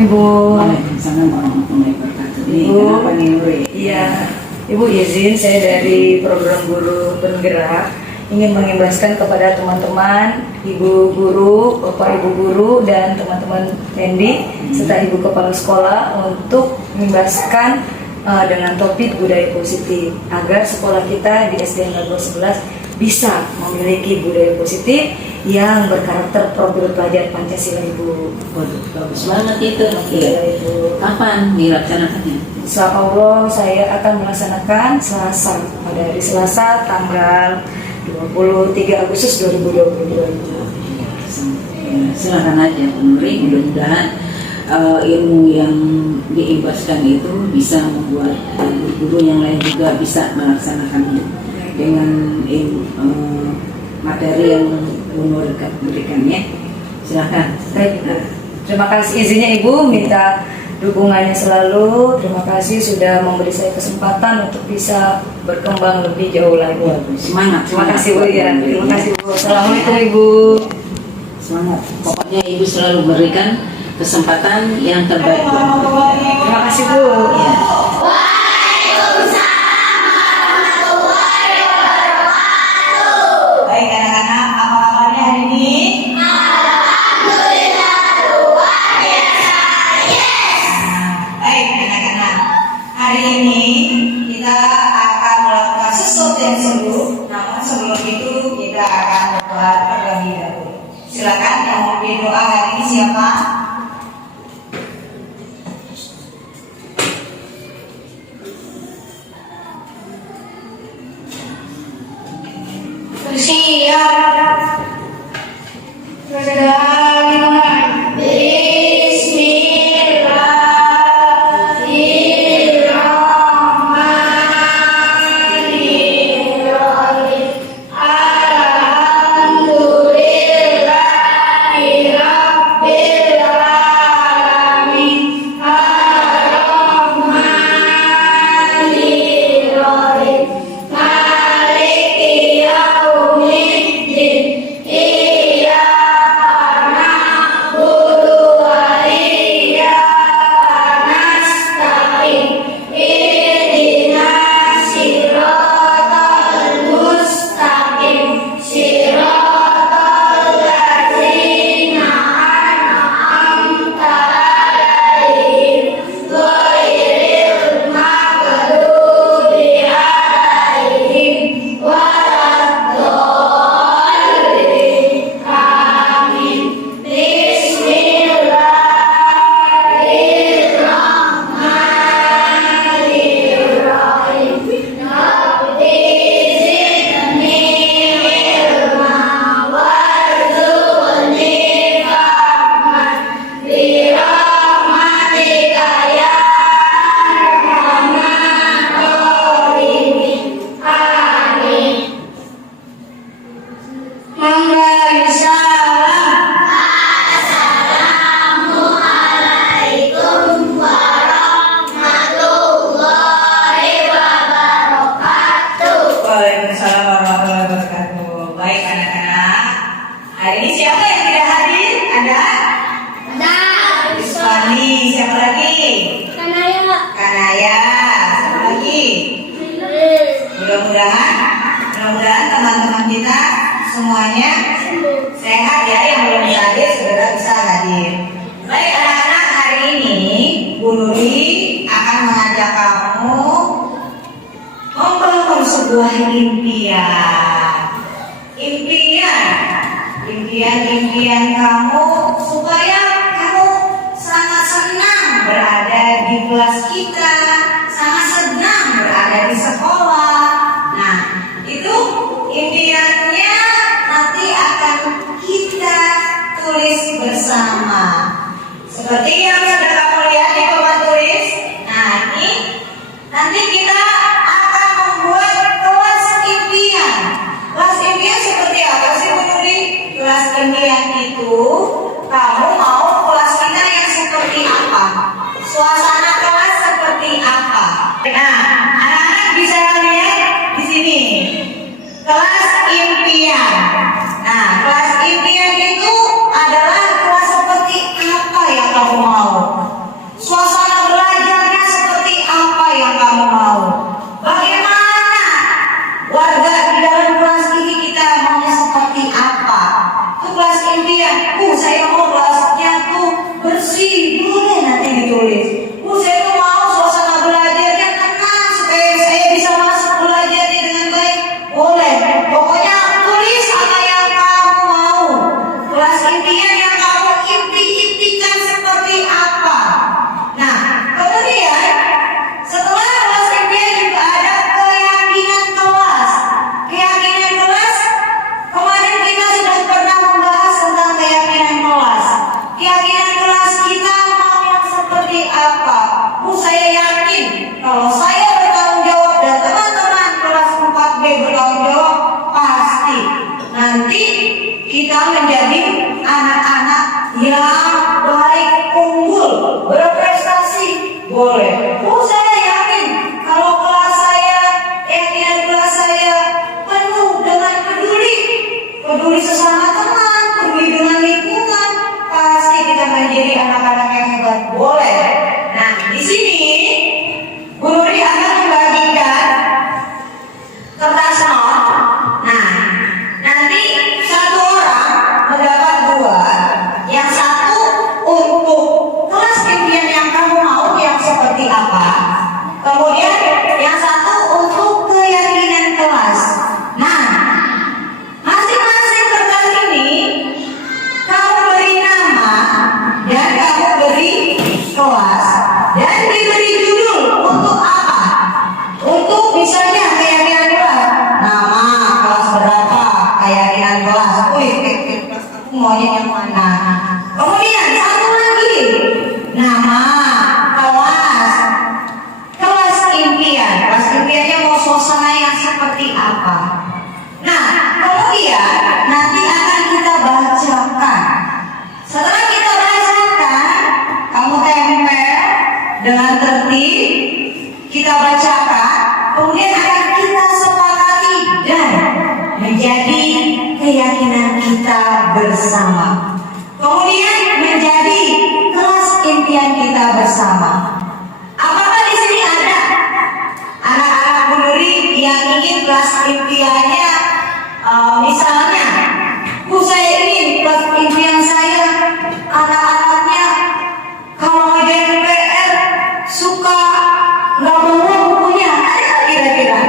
Ibu, Waalaikumsalam warahmatullahi wabarakatuh. Ibu. Kenapa nih, Uri? iya, Ibu izin saya dari program guru penggerak ingin mengimbaskan kepada teman-teman, ibu guru, bapak ibu guru, dan teman-teman Tendi serta ibu kepala sekolah untuk mengimbaskan dengan topik budaya positif agar sekolah kita di SD Negeri 11 bisa memiliki budaya positif yang berkarakter profil pelajar Pancasila, Ibu. Waduh, bagus banget itu. Iya, Ibu. Kapan dilaksanakannya? Insya Allah saya akan melaksanakan Selasa, pada hari Selasa tanggal 23 Agustus 2022. Ya, silakan aja, Nuri. Mudah-mudahan ilmu yang diimbaskan itu bisa membuat guru yang lain juga bisa melaksanakannya dengan materi yang Nuri berikan ya. Silakan. Baik, Ibu. Terima kasih izinnya Ibu, minta dukungannya selalu. Terima kasih sudah memberi saya kesempatan untuk bisa berkembang lebih jauh lagi. Semangat. Terima kasih Bu ya. Terima kasih Bu. Assalamualaikum Ibu. Semangat. Pokoknya Ibu selalu berikan kesempatan yang terbaik. Terima kasih Bu. Ya. Baik anak-anak, apa kabarnya hari ini? Baik anak-anak, hari ini kita akan melakukan sesuatu yang seru. Namun sebelum itu kita akan membuat terlebih dahulu. Silakan yang mau doa hari ini siapa? Siap. Waalaikumsalam warahmatullahi wabarakatuh. Baik anak-anak, hari ini siapa yang tidak hadir? Ada? Iswani. Siapa lagi? Kanaya. Siapa lagi? Mudah-mudahan teman-teman kita semuanya sehat ya, yang belum hadir segera bisa hadir. Baik anak-anak, hari ini Bu Nuri akan mengajak kamu membangun sebuah impian kamu supaya kamu sangat senang berada di kelas kita, sangat senang berada di sekolah Nanti kita akan membuat kelas impian. Kelas impian seperti apa sih Bu Nuri? Kelas impian itu kamu mau kelas kita yang seperti apa? Suasana kelas seperti apa? Nah, anak-anak bisa lihat di sini. Kelas impian. Nah, kelas impian itu adalah kelas seperti apa yang kamu mau? Suasana belajarnya seperti apa yang kamu mau? Bagaimana warga di dalam kelas ini kita maunya seperti apa? Itu kelas impian. Saya mau kelasnya tuh bersih, boleh nanti ditulis. Saya tuh mau suasana belajarnya tenang supaya saya bisa masuk belajarnya dengan baik. Boleh. Pokoknya tulis apa yang kamu mau. Kelas impian yang kamu impikan seperti apa. Nah, kemudian setelah kelas impian juga ada keyakinan kelas. Keyakinan kelas, kemarin kita sudah pernah membahas tentang keyakinan kelas. Keyakinan kelas kita mau yang seperti apa? Saya yakin kalau saya bertanggung jawab dan teman-teman kelas 4B bertanggung jawab, pasti nanti kita menjadi anak-anak yang baik, unggul, berprestasi. Boleh. Saya yakin kalau kelas saya, keyakinan kelas saya penuh dengan peduli sesama teman, peduli dengan lingkungan, pasti kita menjadi anak-anak yang hebat. Boleh. Nah, di sini Bu Nuri akan membagikan kertas not. Nah, nanti satu orang mendapat 2. Yang satu untuk kelas impian yang kamu mau yang seperti apa. Kemudian yang satu untuk keyakinan kelas. Nah, masing-masing kertas ini kamu beri nama dan kamu beri kelas dan diberi judul untuk apa? Untuk misalnya keyakinan kelas, nama kelas berapa, keyakinan kelas. Kelas aku maunya yang mana? Kemudian satu lagi, nama kelas impian. Kelas impiannya mau suasana yang seperti apa? Nah, kemudian nanti akan kita bacakan. Setelah kita bacakan, kamu tempel dengan tertib, kita bacakan, kemudian akan kita sepakati dan menjadi keyakinan kita bersama. Kemudian menjadi kelas impian kita bersama. Apakah di sini ada anak-anak Bu Nuri yang ingin kelas impiannya, misalnya, saya ingin kelas impian saya anak-anaknya kalau ngerjain PR suka nggak bawa bukunya, ada nggak kira-kira?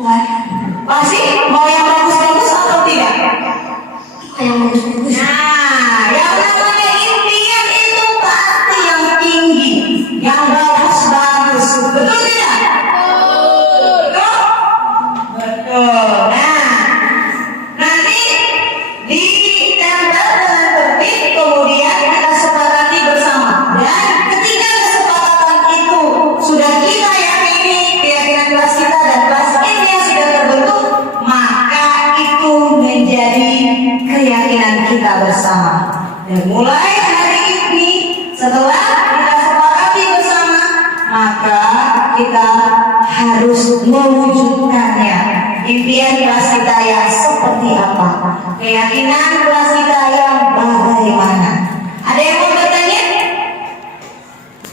Wah, pasti mau yang bagus-bagus atau tidak? Yang bagus-bagus. Nah, yang namanya impian itu pasti yang tinggi, yang bagus-bagus. Betul tidak? Betul. Betul. Nah, nanti ditempel dengan tertib, kemudian kita sepakati bersama. Dan ketika kesepakatan itu sudah kita yakini, keyakinan kelas kita dan kelas ini yang sudah terbentuk, maka itu menjadi keyakinan kita bersama. Dan mulai hari ini, setelah kita sepakati bersama, maka kita harus mewujudkannya. Impian kelas kita yang seperti apa? Keyakinan kelas kita yang bagaimana? Ada yang mau bertanya?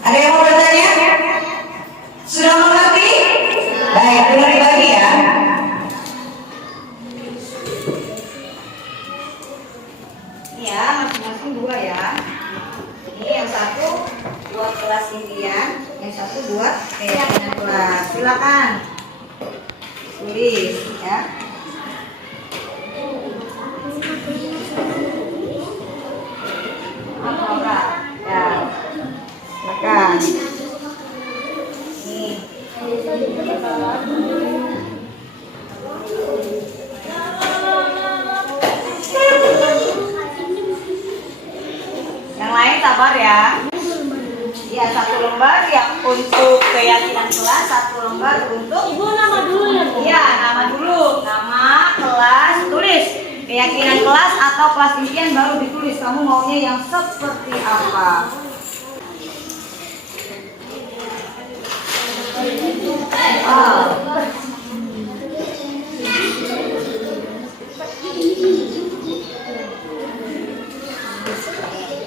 Ada yang mau bertanya? Sudah mengerti? Baik, dengar bagi ya. Ya, masing-masing 2 ya. Ini yang satu buat kelas impian, yang satu buat keyakinan kelas. Silakan tulis ya. Apa? Ya. Silakan. Nih. Yang lain sabar ya. Ya, 1 lembar yang untuk keyakinan kelas, 1 lembar untuk Ibu nama dulu ya Bu? iya, nama dulu, nama kelas, tulis keyakinan kelas atau kelas impian baru ditulis kamu maunya yang seperti apa.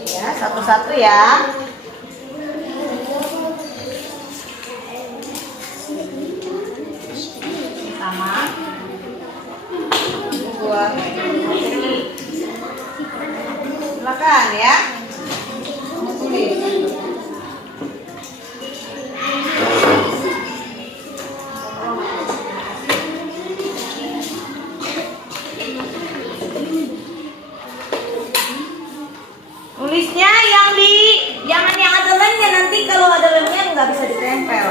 Ya, satu-satu ya. Sama. Buat silakan ya. Tulis. Tulisnya jangan yang ada lemnya, nanti kalau ada lemnya nggak bisa ditempel.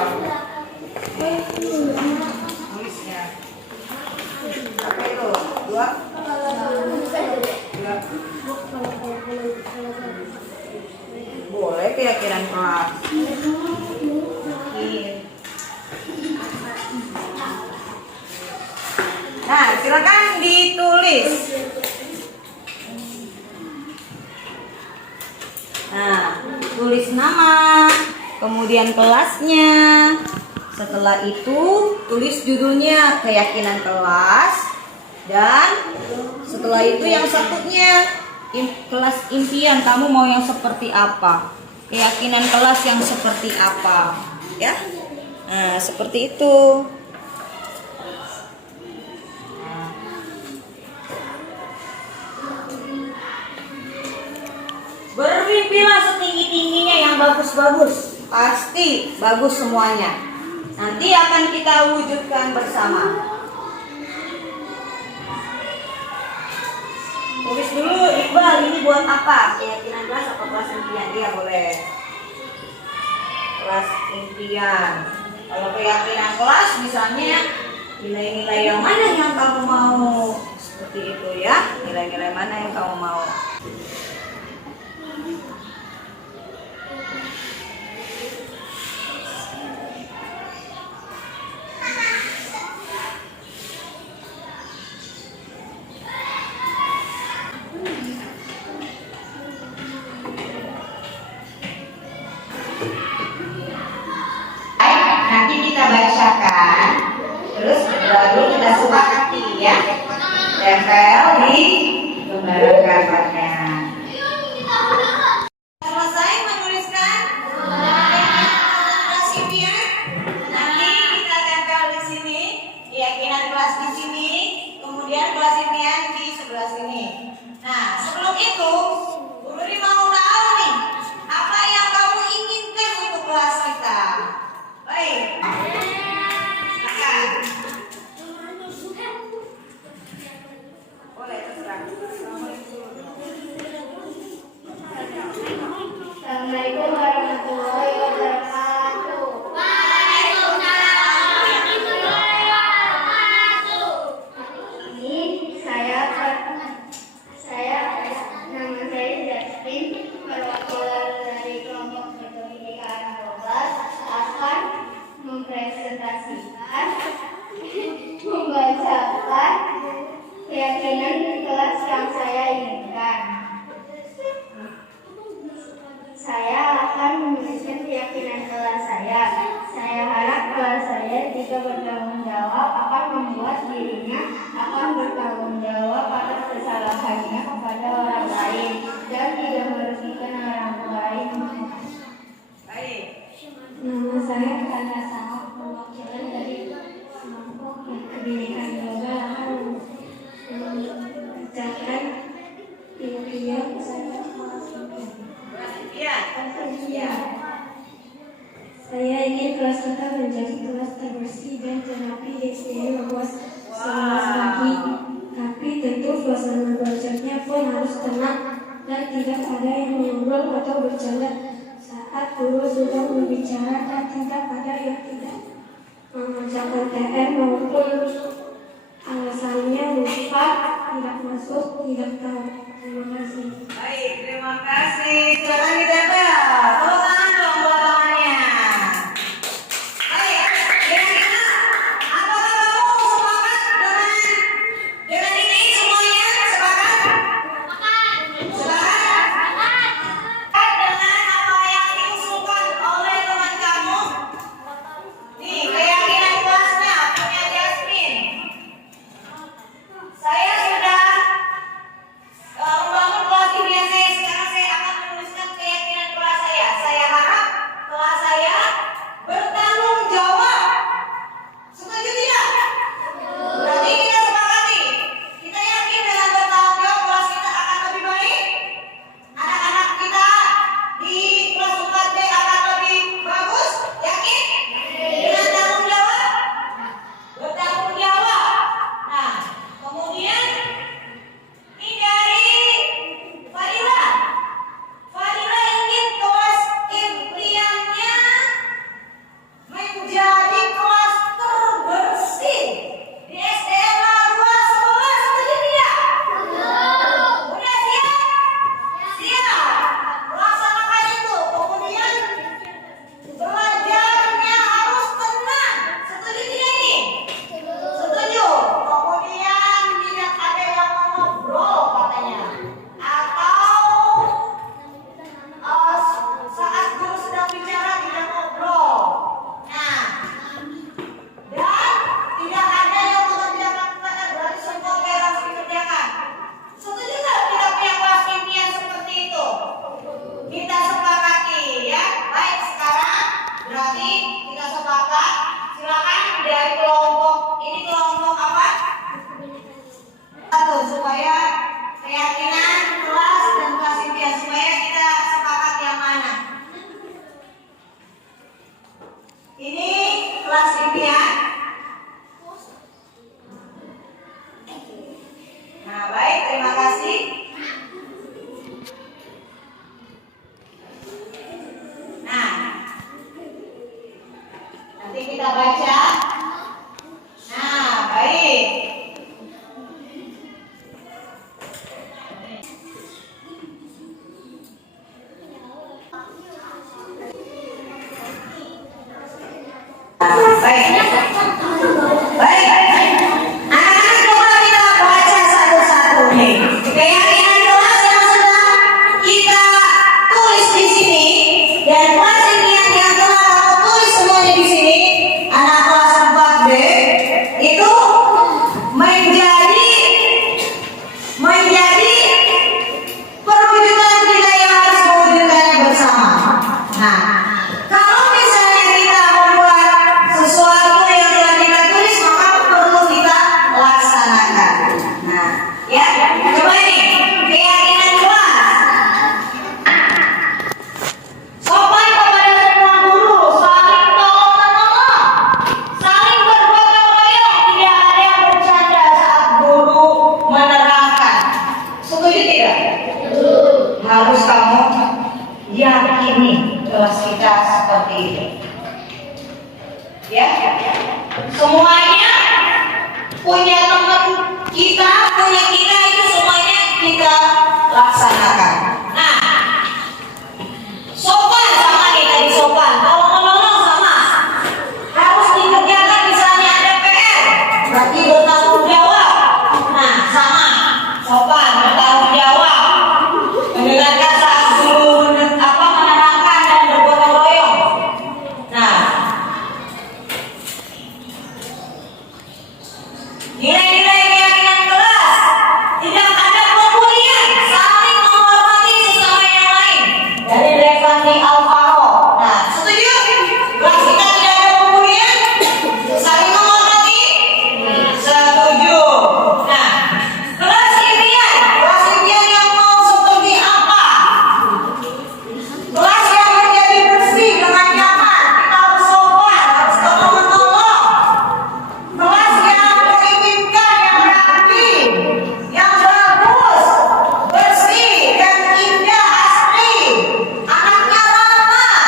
Tulisnya. Apa itu? 2. Boleh keyakinan kelas. Nah, silakan ditulis. Nah, tulis nama, kemudian kelasnya. Setelah itu, tulis judulnya keyakinan kelas. Dan setelah itu yang satunya, kelas impian. Kamu mau yang seperti apa? Keyakinan kelas yang seperti apa? Ya, nah seperti itu. Bermimpilah setinggi-tingginya yang bagus-bagus. Pasti bagus semuanya. Nanti akan kita wujudkan bersama. Tulis dulu, Iqbal, ini buat apa? Keyakinan kelas atau kelas impian? Iya boleh. Kelas impian. Kalau keyakinan kelas misalnya nilai-nilai yang mana yang kamu mau? Seperti itu ya. Nilai-nilai mana yang kamu mau? Nanti kita bacakan, terus baru kita sepakati ya. Tempel di lembaran kamarnya. Selesai menuliskan kelas impian. Nanti kita tempel di sini, keyakinan kelas di sini, kemudian kelas impian di sebelah sini. Nah, sebelum itu, Bu Nuri mau tahu nih, apa yang kamu inginkan untuk kelas kita? Baik. Silakan. Boleh terserah. Assalamualaikum warahmatullahi wabarakatuh. Ini nama saya Justin, perwakilan dari kelompok berpendidikan 12 akan mempresentasikan membacakan keyakinan kelas yang saya inginkan. Saya akan menuliskan keyakinan kelas saya. Saya harap kelas saya jika bertanggung jawab akan membuat dirinya akan bertanggung jawab atas kesalahannya kepada orang lain dan tidak merugikan orang lain. Baik. Nama saya Tanda Sama, perwakilan dari kelompok pendidikan yoga akan membacakan impian saya kelas impian. Iya. Saya ingin kelas kita menjadi kelas terbersih dan terapi yang luas seluas lagi. Tapi tentu suasana belajarnya pun harus tenang dan tidak ada yang mengobrol atau bercanda saat guru sudah berbicara dan tidak ada yang tidak mengerjakan TR maupun alasannya lupa, tidak masuk, tidak tahu. Terima kasih. Baik, terima kasih. Silakan ditempel. Tepuk tangan dong buat tangannya. kelas impian? Nah, baik, terima kasih. Nah, nanti kita baca. Nah, baik. Baik. Baik. Anak-anak coba kita baca satu-satu nih. Keyakinan kelas yang sudah kita tulis di sini dan kelas impian yang telah kamu tulis semuanya di sini, anak kelas 4B itu menjadi perwujudan kita yang harus mewujudkannya bersama. Nah, kalau misalnya kita membuat sesuatu yang telah kita tulis, maka perlu kita laksanakan. Nah, ya, coba ini keyakinan kelas. Sopan kepada semua guru, saling tolong menolong, saling bergotong royong, tidak ada yang bercanda saat guru menerangkan. Setuju tidak? Harus kamu yakini kelas kita seperti itu. Ya, semuanya punya teman kita, punya kita itu semuanya kita laksanakan. Nah, sopan sama nih tadi sopan, kalau menolong sama, harus dikerjakan misalnya ada PR, berarti bertanggung jawab. Nah, sama, sopan bertanggung jawab, mendengarkan saat guru menerangkan dan bergotong royong. Nah, nilai-nilai keyakinan kelas, tidak ada pembulian, saling menghormati sesama yang lain. Dari Revani Alvaro. Nah, setuju? Kelas kita tidak ada pembulian, saling menghormati? Setuju. Nah, kelas impian yang mau seperti apa? Kelas yang menjadi bersih dengan nyaman, kita harus sopan, harus tolong menolong. Kelas yang menginginkan yang rapi, yang bagus, bersih dan indah asri. Anaknya ramah,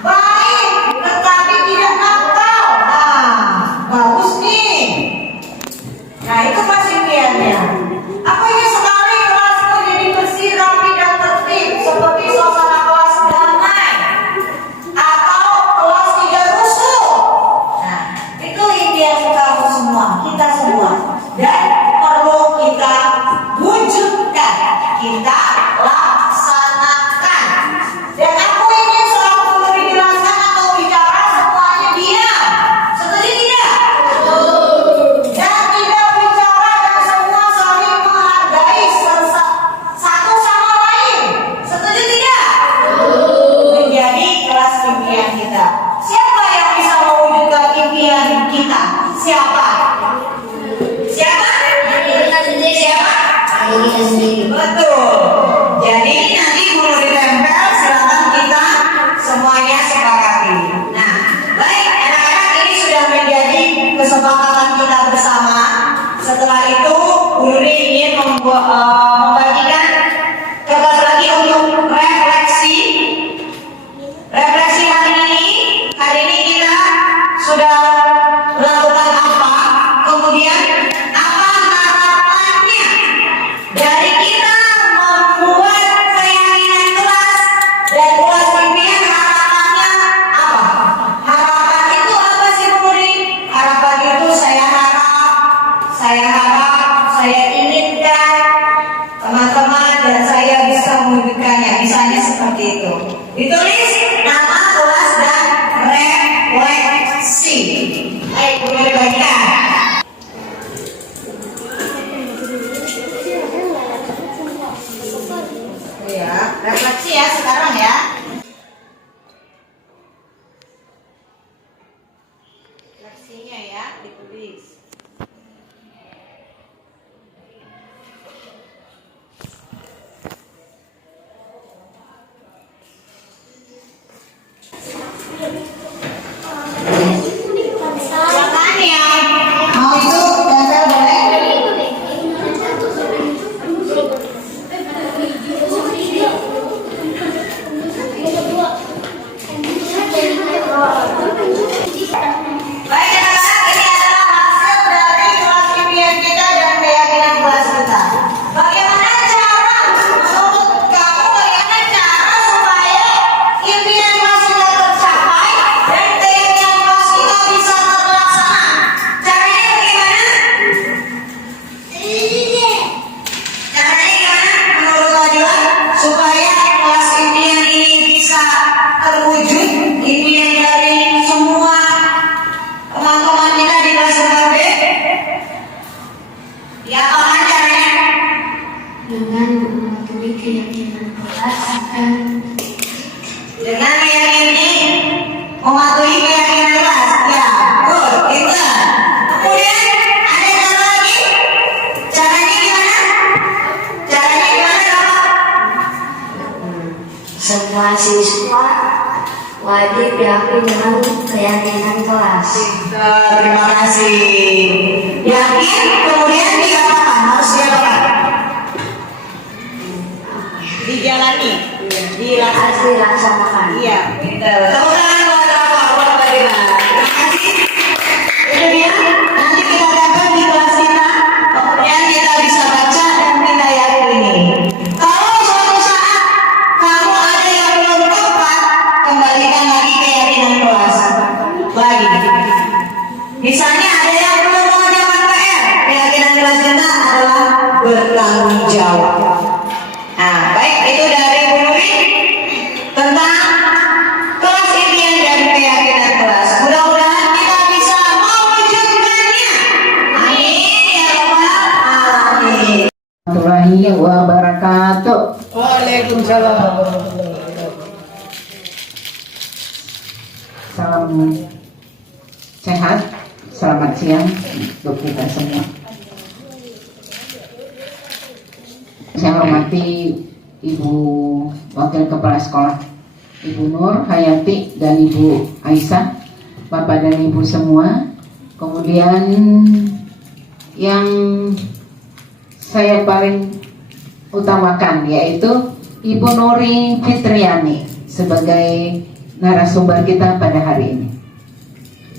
baik, tetapi tidak nakal. Nah, bagus nih. Nah, itu kelas impiannya. Aku ingin sekali kelasku jadi bersih, rapi dan tertib, seperti suasana kelas damai, atau kelas tidak rusuh. Nah, itu impian kamu semua, kita semua, dan perlu kita wujudkan, kita laksanakan. Dan aku ingin selalu guru dijelaskan atau bicara semuanya diam. Setuju tidak? Dan tidak bicara dan semua saling menghargai satu sama lain. Setuju tidak? Menjadi kelas impian kita. Siapa yang bisa mewujudkan impian kita? Siapa? Siapa? Siapa? Betul. Jadi nanti guru ditempel, silakan kita semuanya sepakati. Nah, baik anak-anak, ini sudah menjadi kesepakatan kita bersama. Setelah itu guru ingin membagikan tugas lagi untuk refleksi. Refleksi hari ini kita sudah lakukan apa, kemudian apa harapannya dari kita membuat keyakinan kelas dan kelas impian. Harapannya apa? Harapan itu apa sih Bu Muri? Harapan itu saya harap, saya inginkan teman-teman dan saya bisa mewujudkannya. Misalnya seperti itu. Ditulis nama kelas dan refleksi. Baik, boleh bagikan. Ya, refleksi ya sekarang ya. Refleksinya ya ditulis. Terima kasih. Yakin kemudian diapakan? Harus diapakan? Dijalani, dilaksanakan. Iya, pintar. Tepuk tangan buat Bapak Ibu. Terima kasih. Itu dia. Nanti kita dapat di kelas kita. Kemudian kita bisa baca dan kita yakini. Kalau suatu saat kamu ada yang belum tepat, kembalikan lagi keyakinan kelas. Lagi. Misalnya ada yang belum mengerjakan PR, keyakinan kelas kita adalah bertanggung jawab. Nah, baik, itu dari Bu Nuri tentang kelas impian dan keyakinan kelas. Mudah-mudahan kita bisa mewujudkannya. Amin ya Rabbal alamin. Warahmatullahi wabarakatuh. Waalaikumsalam. Salam sehat, selamat siang untuk kita semua. Saya hormati Ibu Wakil Kepala Sekolah, Ibu Nur Hayati dan Ibu Aisyah, Bapak dan Ibu semua. Kemudian yang saya paling utamakan yaitu Ibu Nuri Fitriani sebagai narasumber kita pada hari ini.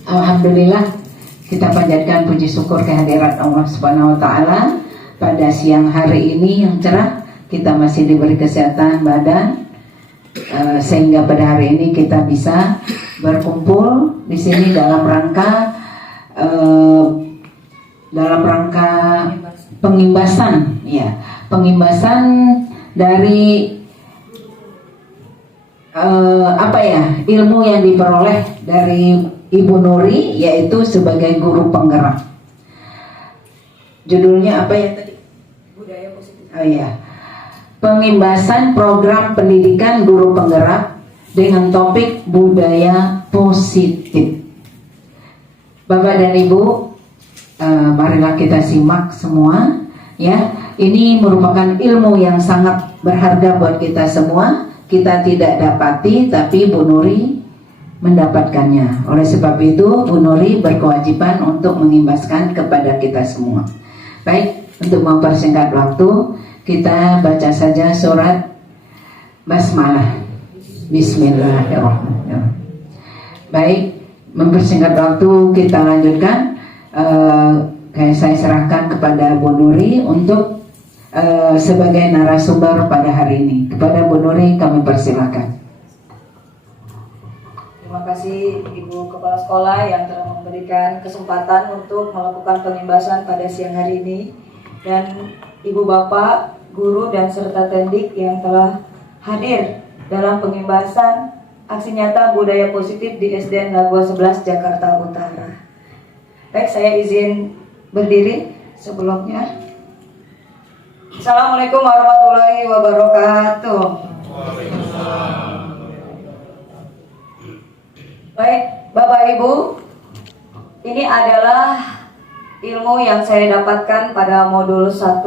Alhamdulillah, kita panjatkan puji syukur kehadirat Allah Subhanahu wa taala pada siang hari ini yang cerah. Kita masih diberi kesehatan badan sehingga pada hari ini kita bisa berkumpul di sini dalam rangka pengimbasan, ya, pengimbasan dari ilmu yang diperoleh dari Ibu Nuri, yaitu sebagai guru penggerak. Judulnya apa ya tadi? Budaya positif. Oh ya, pengimbasan program pendidikan guru penggerak dengan topik budaya positif. Bapak dan Ibu, marilah kita simak semua, ya. Ini merupakan ilmu yang sangat berharga buat kita semua. Kita tidak dapati, tapi Bu Nuri mendapatkannya. Oleh sebab itu, Bu Nuri berkewajiban untuk mengimbaskan kepada kita semua. Baik, untuk mempersingkat waktu, kita baca saja surat Basmalah. Bismillahirrahmanirrahim. Baik, mempersingkat waktu, kita lanjutkan. Saya serahkan kepada Bu Nuri untuk sebagai narasumber pada hari ini. Kepada Bu Nuri kami persilakan. Terima kasih Ibu Kepala Sekolah yang telah memberikan kesempatan untuk melakukan pengimbasan pada siang hari ini, dan Ibu Bapak, guru dan serta tendik yang telah hadir dalam pengimbasan aksi nyata budaya positif di SDN Lagoa 11 Jakarta Utara. Baik, saya izin berdiri sebelumnya. Assalamualaikum warahmatullahi wabarakatuh. Baik, Bapak Ibu, ini adalah ilmu yang saya dapatkan pada modul 1.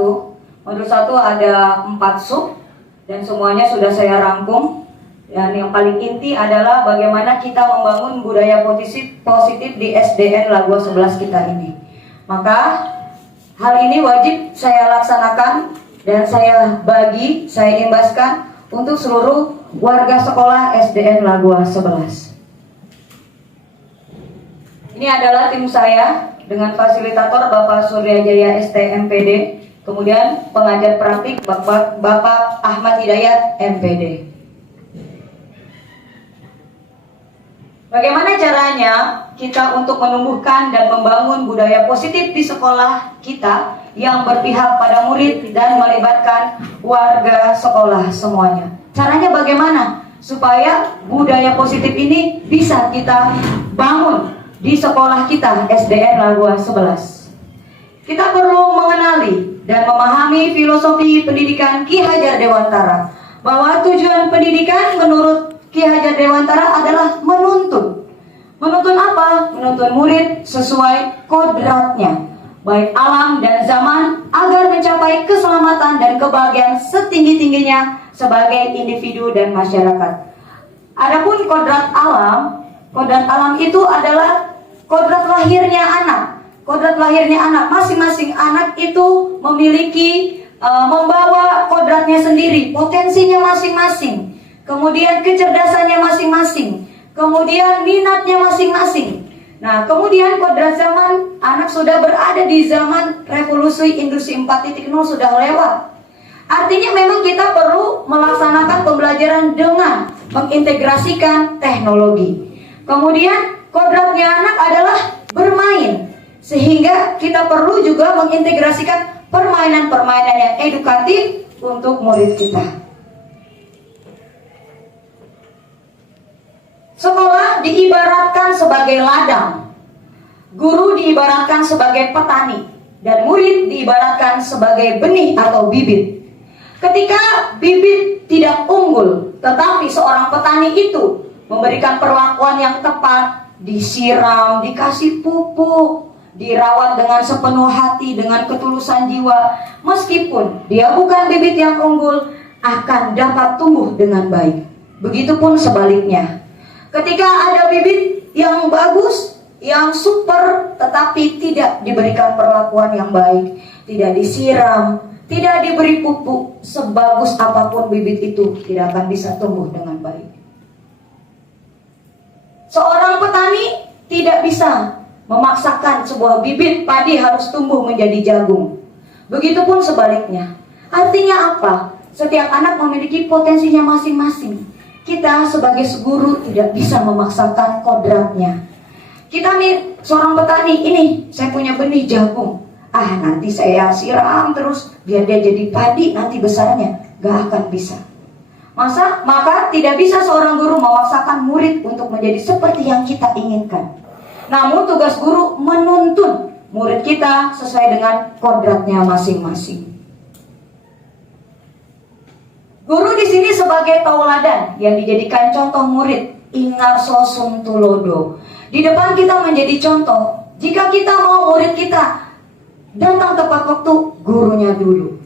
Modul 1 ada 4 sub dan semuanya sudah saya rangkum. Dan yang paling inti adalah bagaimana kita membangun budaya positif di SDN Lagoa 11 kita ini. Maka hal ini wajib saya laksanakan dan saya bagi, saya imbaskan untuk seluruh warga sekolah SDN Lagoa 11. Ini adalah tim saya dengan fasilitator Bapak Suryajaya STMPD, kemudian pengajar praktik Bapak Ahmad Hidayat MPD. Bagaimana caranya kita untuk menumbuhkan dan membangun budaya positif di sekolah kita yang berpihak pada murid dan melibatkan warga sekolah semuanya? Caranya bagaimana supaya budaya positif ini bisa kita bangun di sekolah kita SDN Lagoa 11? Kita perlu mengenali dan memahami filosofi pendidikan Ki Hajar Dewantara, bahwa tujuan pendidikan menurut Ki Hajar Dewantara adalah menuntun. Menuntun apa? Menuntun murid sesuai kodratnya, baik alam dan zaman, agar mencapai keselamatan dan kebahagiaan setinggi-tingginya sebagai individu dan masyarakat. Adapun kodrat alam itu adalah kodrat lahirnya anak. Kodrat lahirnya anak, masing-masing anak itu memiliki membawa kodratnya sendiri, potensinya masing-masing, kemudian kecerdasannya masing-masing, kemudian minatnya masing-masing. Nah, kemudian kodrat zaman anak sudah berada di zaman revolusi industri 4.0 sudah lewat. Artinya memang kita perlu melaksanakan pembelajaran dengan mengintegrasikan teknologi. Kemudian kodratnya anak adalah bermain, sehingga kita perlu juga mengintegrasikan permainan-permainan yang edukatif untuk murid kita. Sekolah diibaratkan sebagai ladang, guru diibaratkan sebagai petani, dan murid diibaratkan sebagai benih atau bibit. Ketika bibit tidak unggul, tetapi seorang petani itu memberikan perlakuan yang tepat, disiram, dikasih pupuk, dirawat dengan sepenuh hati, dengan ketulusan jiwa, meskipun dia bukan bibit yang unggul, akan dapat tumbuh dengan baik. Begitupun sebaliknya. Ketika ada bibit yang bagus, yang super, tetapi tidak diberikan perlakuan yang baik, tidak disiram, tidak diberi pupuk, sebagus apapun bibit itu tidak akan bisa tumbuh dengan baik. Seorang petani tidak bisa memaksakan sebuah bibit padi harus tumbuh menjadi jagung. Begitupun sebaliknya. Artinya apa? Setiap anak memiliki potensinya masing-masing. Kita sebagai guru tidak bisa memaksakan kodratnya. Kita nih seorang petani, ini saya punya benih jagung. Nanti saya siram terus biar dia jadi padi nanti besarnya. Gak akan bisa. Maka tidak bisa seorang guru memaksakan murid untuk menjadi seperti yang kita inginkan. Namun tugas guru menuntun murid kita sesuai dengan kodratnya masing-masing. Guru di sini sebagai tauladan yang dijadikan contoh murid, ingarso sum tulodo. Di depan kita menjadi contoh. Jika kita mau murid kita datang tepat waktu, gurunya dulu.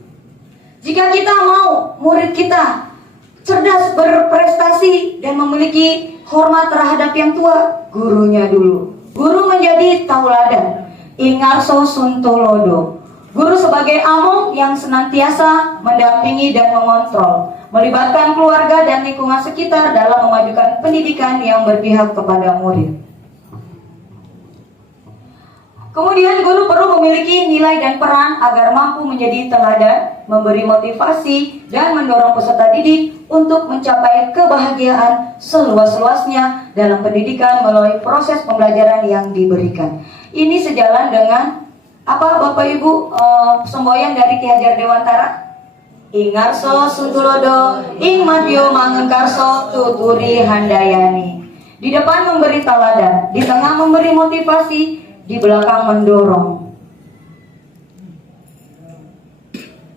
Jika kita mau murid kita cerdas, berprestasi, dan memiliki hormat terhadap yang tua, gurunya dulu. Guru menjadi tauladan, ingarso sum tulodo. Guru sebagai among yang senantiasa mendampingi dan mengontrol, melibatkan keluarga dan lingkungan sekitar dalam memajukan pendidikan yang berpihak kepada murid. Kemudian guru perlu memiliki nilai dan peran agar mampu menjadi teladan, memberi motivasi, dan mendorong peserta didik untuk mencapai kebahagiaan seluas-luasnya dalam pendidikan melalui proses pembelajaran yang diberikan. Ini sejalan dengan apa Bapak Ibu semboyan dari Ki Hajar Dewantara? Ingarso suntulodo, ing matio mangenkarso tuturi handayani. Di depan memberi teladan, di tengah memberi motivasi, di belakang mendorong.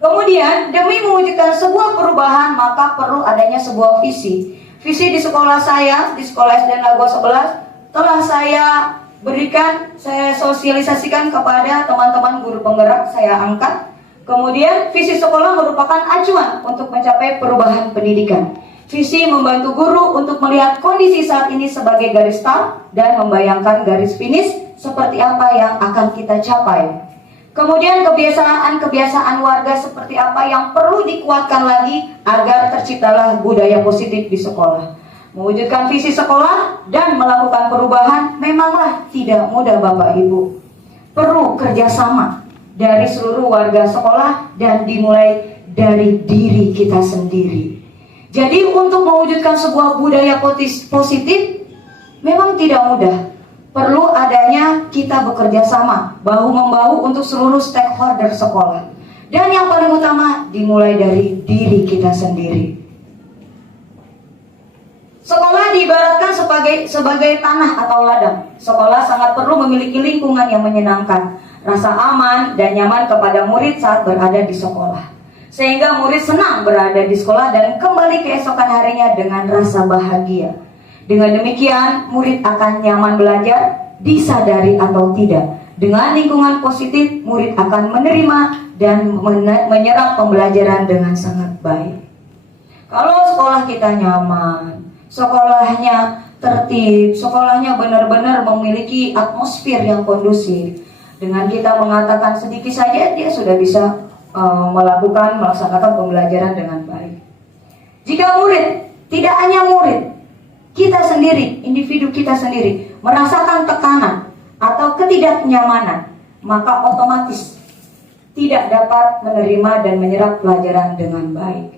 Kemudian demi mewujudkan sebuah perubahan maka perlu adanya sebuah visi. Visi di sekolah saya, di sekolah SD Lago 11 telah saya berikan, saya sosialisasikan kepada teman-teman guru penggerak, saya angkat. Kemudian visi sekolah merupakan acuan untuk mencapai perubahan pendidikan. Visi membantu guru untuk melihat kondisi saat ini sebagai garis start dan membayangkan garis finish seperti apa yang akan kita capai. Kemudian kebiasaan-kebiasaan warga seperti apa yang perlu dikuatkan lagi agar terciptalah budaya positif di sekolah. Mewujudkan visi sekolah dan melakukan perubahan memanglah tidak mudah Bapak Ibu. Perlu kerjasama dari seluruh warga sekolah dan dimulai dari diri kita sendiri. Jadi untuk mewujudkan sebuah budaya positif memang tidak mudah. Perlu adanya kita bekerja sama, bahu-membahu untuk seluruh stakeholder sekolah. Dan yang paling utama dimulai dari diri kita sendiri. Sekolah diibaratkan sebagai tanah atau ladang. Sekolah sangat perlu memiliki lingkungan yang menyenangkan, rasa aman dan nyaman kepada murid saat berada di sekolah. Sehingga murid senang berada di sekolah dan kembali keesokan harinya dengan rasa bahagia. Dengan demikian, murid akan nyaman belajar, disadari atau tidak. Dengan lingkungan positif, murid akan menerima dan menyerap pembelajaran dengan sangat baik. Kalau sekolah kita nyaman, sekolahnya tertib, sekolahnya benar-benar memiliki atmosfer yang kondusif. Dengan kita mengatakan sedikit saja, dia sudah bisa melaksanakan pembelajaran dengan baik. Jika murid, tidak hanya murid, kita sendiri, individu kita sendiri merasakan tekanan atau ketidaknyamanan, maka otomatis tidak dapat menerima dan menyerap pelajaran dengan baik.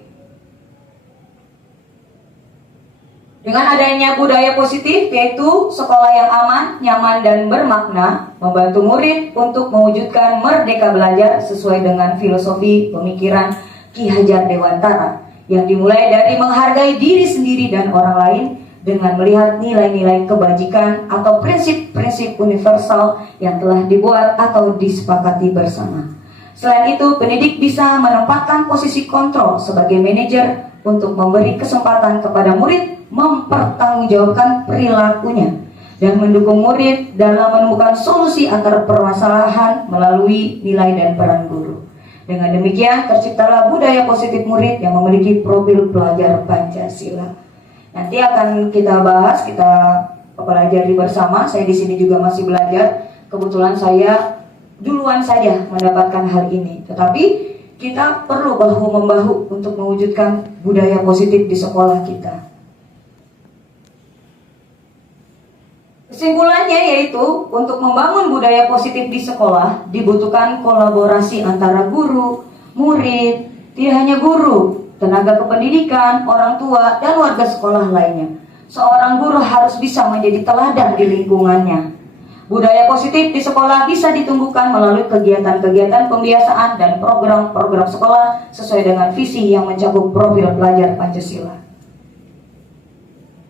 Dengan adanya budaya positif, yaitu sekolah yang aman, nyaman, dan bermakna, membantu murid untuk mewujudkan merdeka belajar sesuai dengan filosofi pemikiran Ki Hajar Dewantara, yang dimulai dari menghargai diri sendiri dan orang lain dengan melihat nilai-nilai kebajikan atau prinsip-prinsip universal yang telah dibuat atau disepakati bersama. Selain itu, pendidik bisa menempatkan posisi kontrol sebagai manajer untuk memberi kesempatan kepada murid mempertanggungjawabkan perilakunya dan mendukung murid dalam menemukan solusi antar permasalahan melalui nilai dan peran guru. Dengan demikian, terciptalah budaya positif murid yang memiliki profil pelajar Pancasila. Nanti akan kita bahas, kita pelajari bersama. Saya di sini juga masih belajar. Kebetulan saya duluan saja mendapatkan hal ini. Tetapi kita perlu bahu-membahu untuk mewujudkan budaya positif di sekolah kita. Kesimpulannya yaitu, untuk membangun budaya positif di sekolah dibutuhkan kolaborasi antara guru, murid, tidak hanya guru, tenaga kependidikan, orang tua, dan warga sekolah lainnya. Seorang guru harus bisa menjadi teladan di lingkungannya. Budaya positif di sekolah bisa ditumbuhkan melalui kegiatan-kegiatan pembiasaan dan program-program sekolah sesuai dengan visi yang mencakup profil pelajar Pancasila.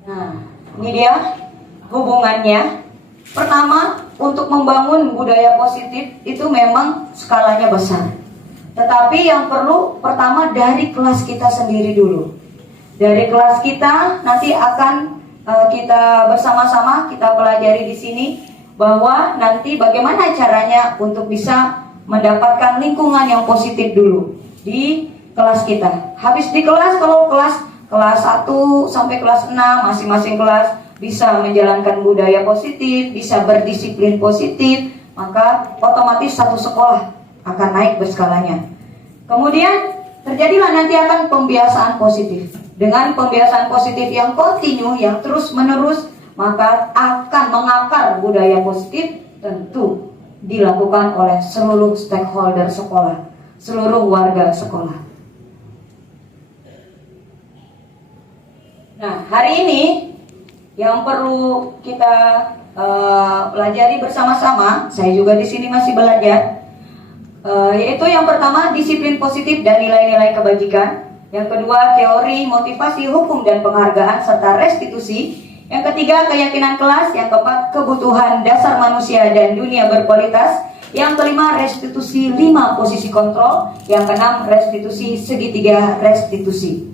Nah, ini dia hubungannya. Pertama, untuk membangun budaya positif itu memang skalanya besar. Tetapi yang perlu pertama dari kelas kita sendiri dulu. Dari kelas kita nanti akan kita bersama-sama kita pelajari di sini bahwa nanti bagaimana caranya untuk bisa mendapatkan lingkungan yang positif dulu di kelas kita. Habis di kelas, kalau kelas 1 sampai kelas 6 masing-masing kelas bisa menjalankan budaya positif, bisa berdisiplin positif, maka otomatis satu sekolah akan naik berskalanya. Kemudian terjadilah nanti akan pembiasaan positif. Dengan pembiasaan positif yang kontinu, yang terus menerus, maka akan mengakar budaya positif, tentu dilakukan oleh seluruh stakeholder sekolah, seluruh warga sekolah. Nah, hari ini yang perlu kita pelajari bersama-sama, saya juga di sini masih belajar, yaitu yang pertama disiplin positif dan nilai-nilai kebajikan, yang kedua teori, motivasi, hukum dan penghargaan serta restitusi, yang ketiga keyakinan kelas, yang keempat kebutuhan dasar manusia dan dunia berkualitas, yang kelima restitusi 5 posisi kontrol, yang keenam restitusi segitiga restitusi.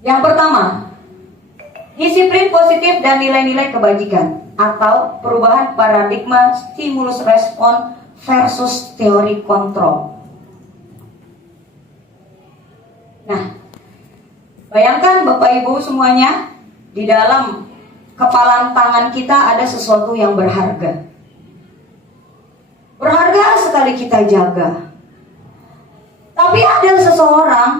Yang pertama, disiplin positif dan nilai-nilai kebajikan atau perubahan paradigma stimulus respon versus teori kontrol. Nah, bayangkan Bapak Ibu semuanya, di dalam kepalan tangan kita ada sesuatu yang berharga. Berharga sekali kita jaga. Tapi ada seseorang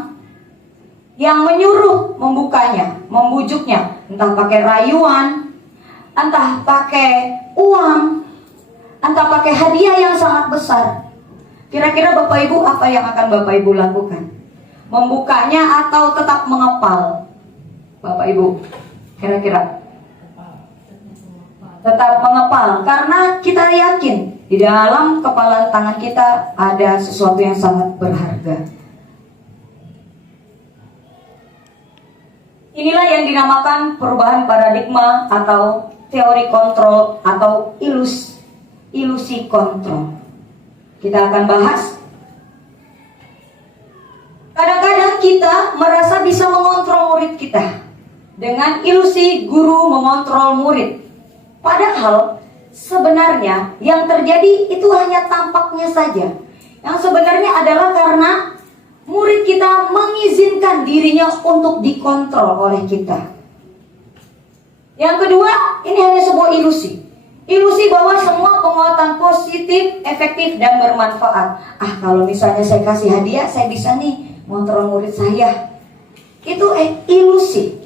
yang menyuruh membukanya, membujuknya, entah pakai rayuan, entah pakai uang, entah pakai hadiah yang sangat besar. Kira-kira Bapak Ibu apa yang akan Bapak Ibu lakukan? Membukanya atau tetap mengepal? Bapak Ibu, kira-kira tetap mengepal, karena kita yakin di dalam kepalan tangan kita ada sesuatu yang sangat berharga. Inilah yang dinamakan perubahan paradigma atau teori kontrol atau ilusi kontrol. Kita akan bahas. Kadang-kadang kita merasa bisa mengontrol murid kita dengan ilusi guru mengontrol murid. Padahal sebenarnya yang terjadi itu hanya tampaknya saja. Yang sebenarnya adalah karena murid kita mengizinkan dirinya untuk dikontrol oleh kita. Yang kedua, ini hanya sebuah ilusi. Ilusi bahwa semua penguatan positif, efektif, dan bermanfaat. Kalau misalnya saya kasih hadiah, saya bisa nih ngontrol murid saya. Itu ilusi.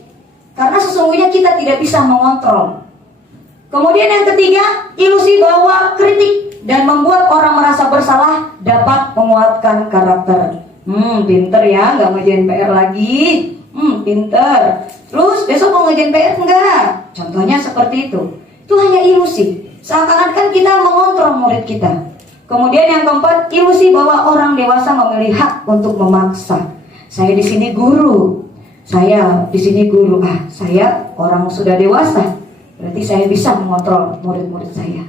Karena sesungguhnya kita tidak bisa mengontrol. Kemudian yang ketiga, ilusi bahwa kritik dan membuat orang merasa bersalah dapat menguatkan karakter. Pinter ya, nggak ngerjain PR lagi. Pinter. Terus besok mau ngerjain PR enggak? Contohnya seperti itu. Itu hanya ilusi. Seakan-akan kita mengontrol murid kita. Kemudian yang keempat, ilusi bahwa orang dewasa memiliki hak untuk memaksa. Saya di sini guru. Saya di sini guru. Saya orang sudah dewasa. Berarti saya bisa mengontrol murid-murid saya.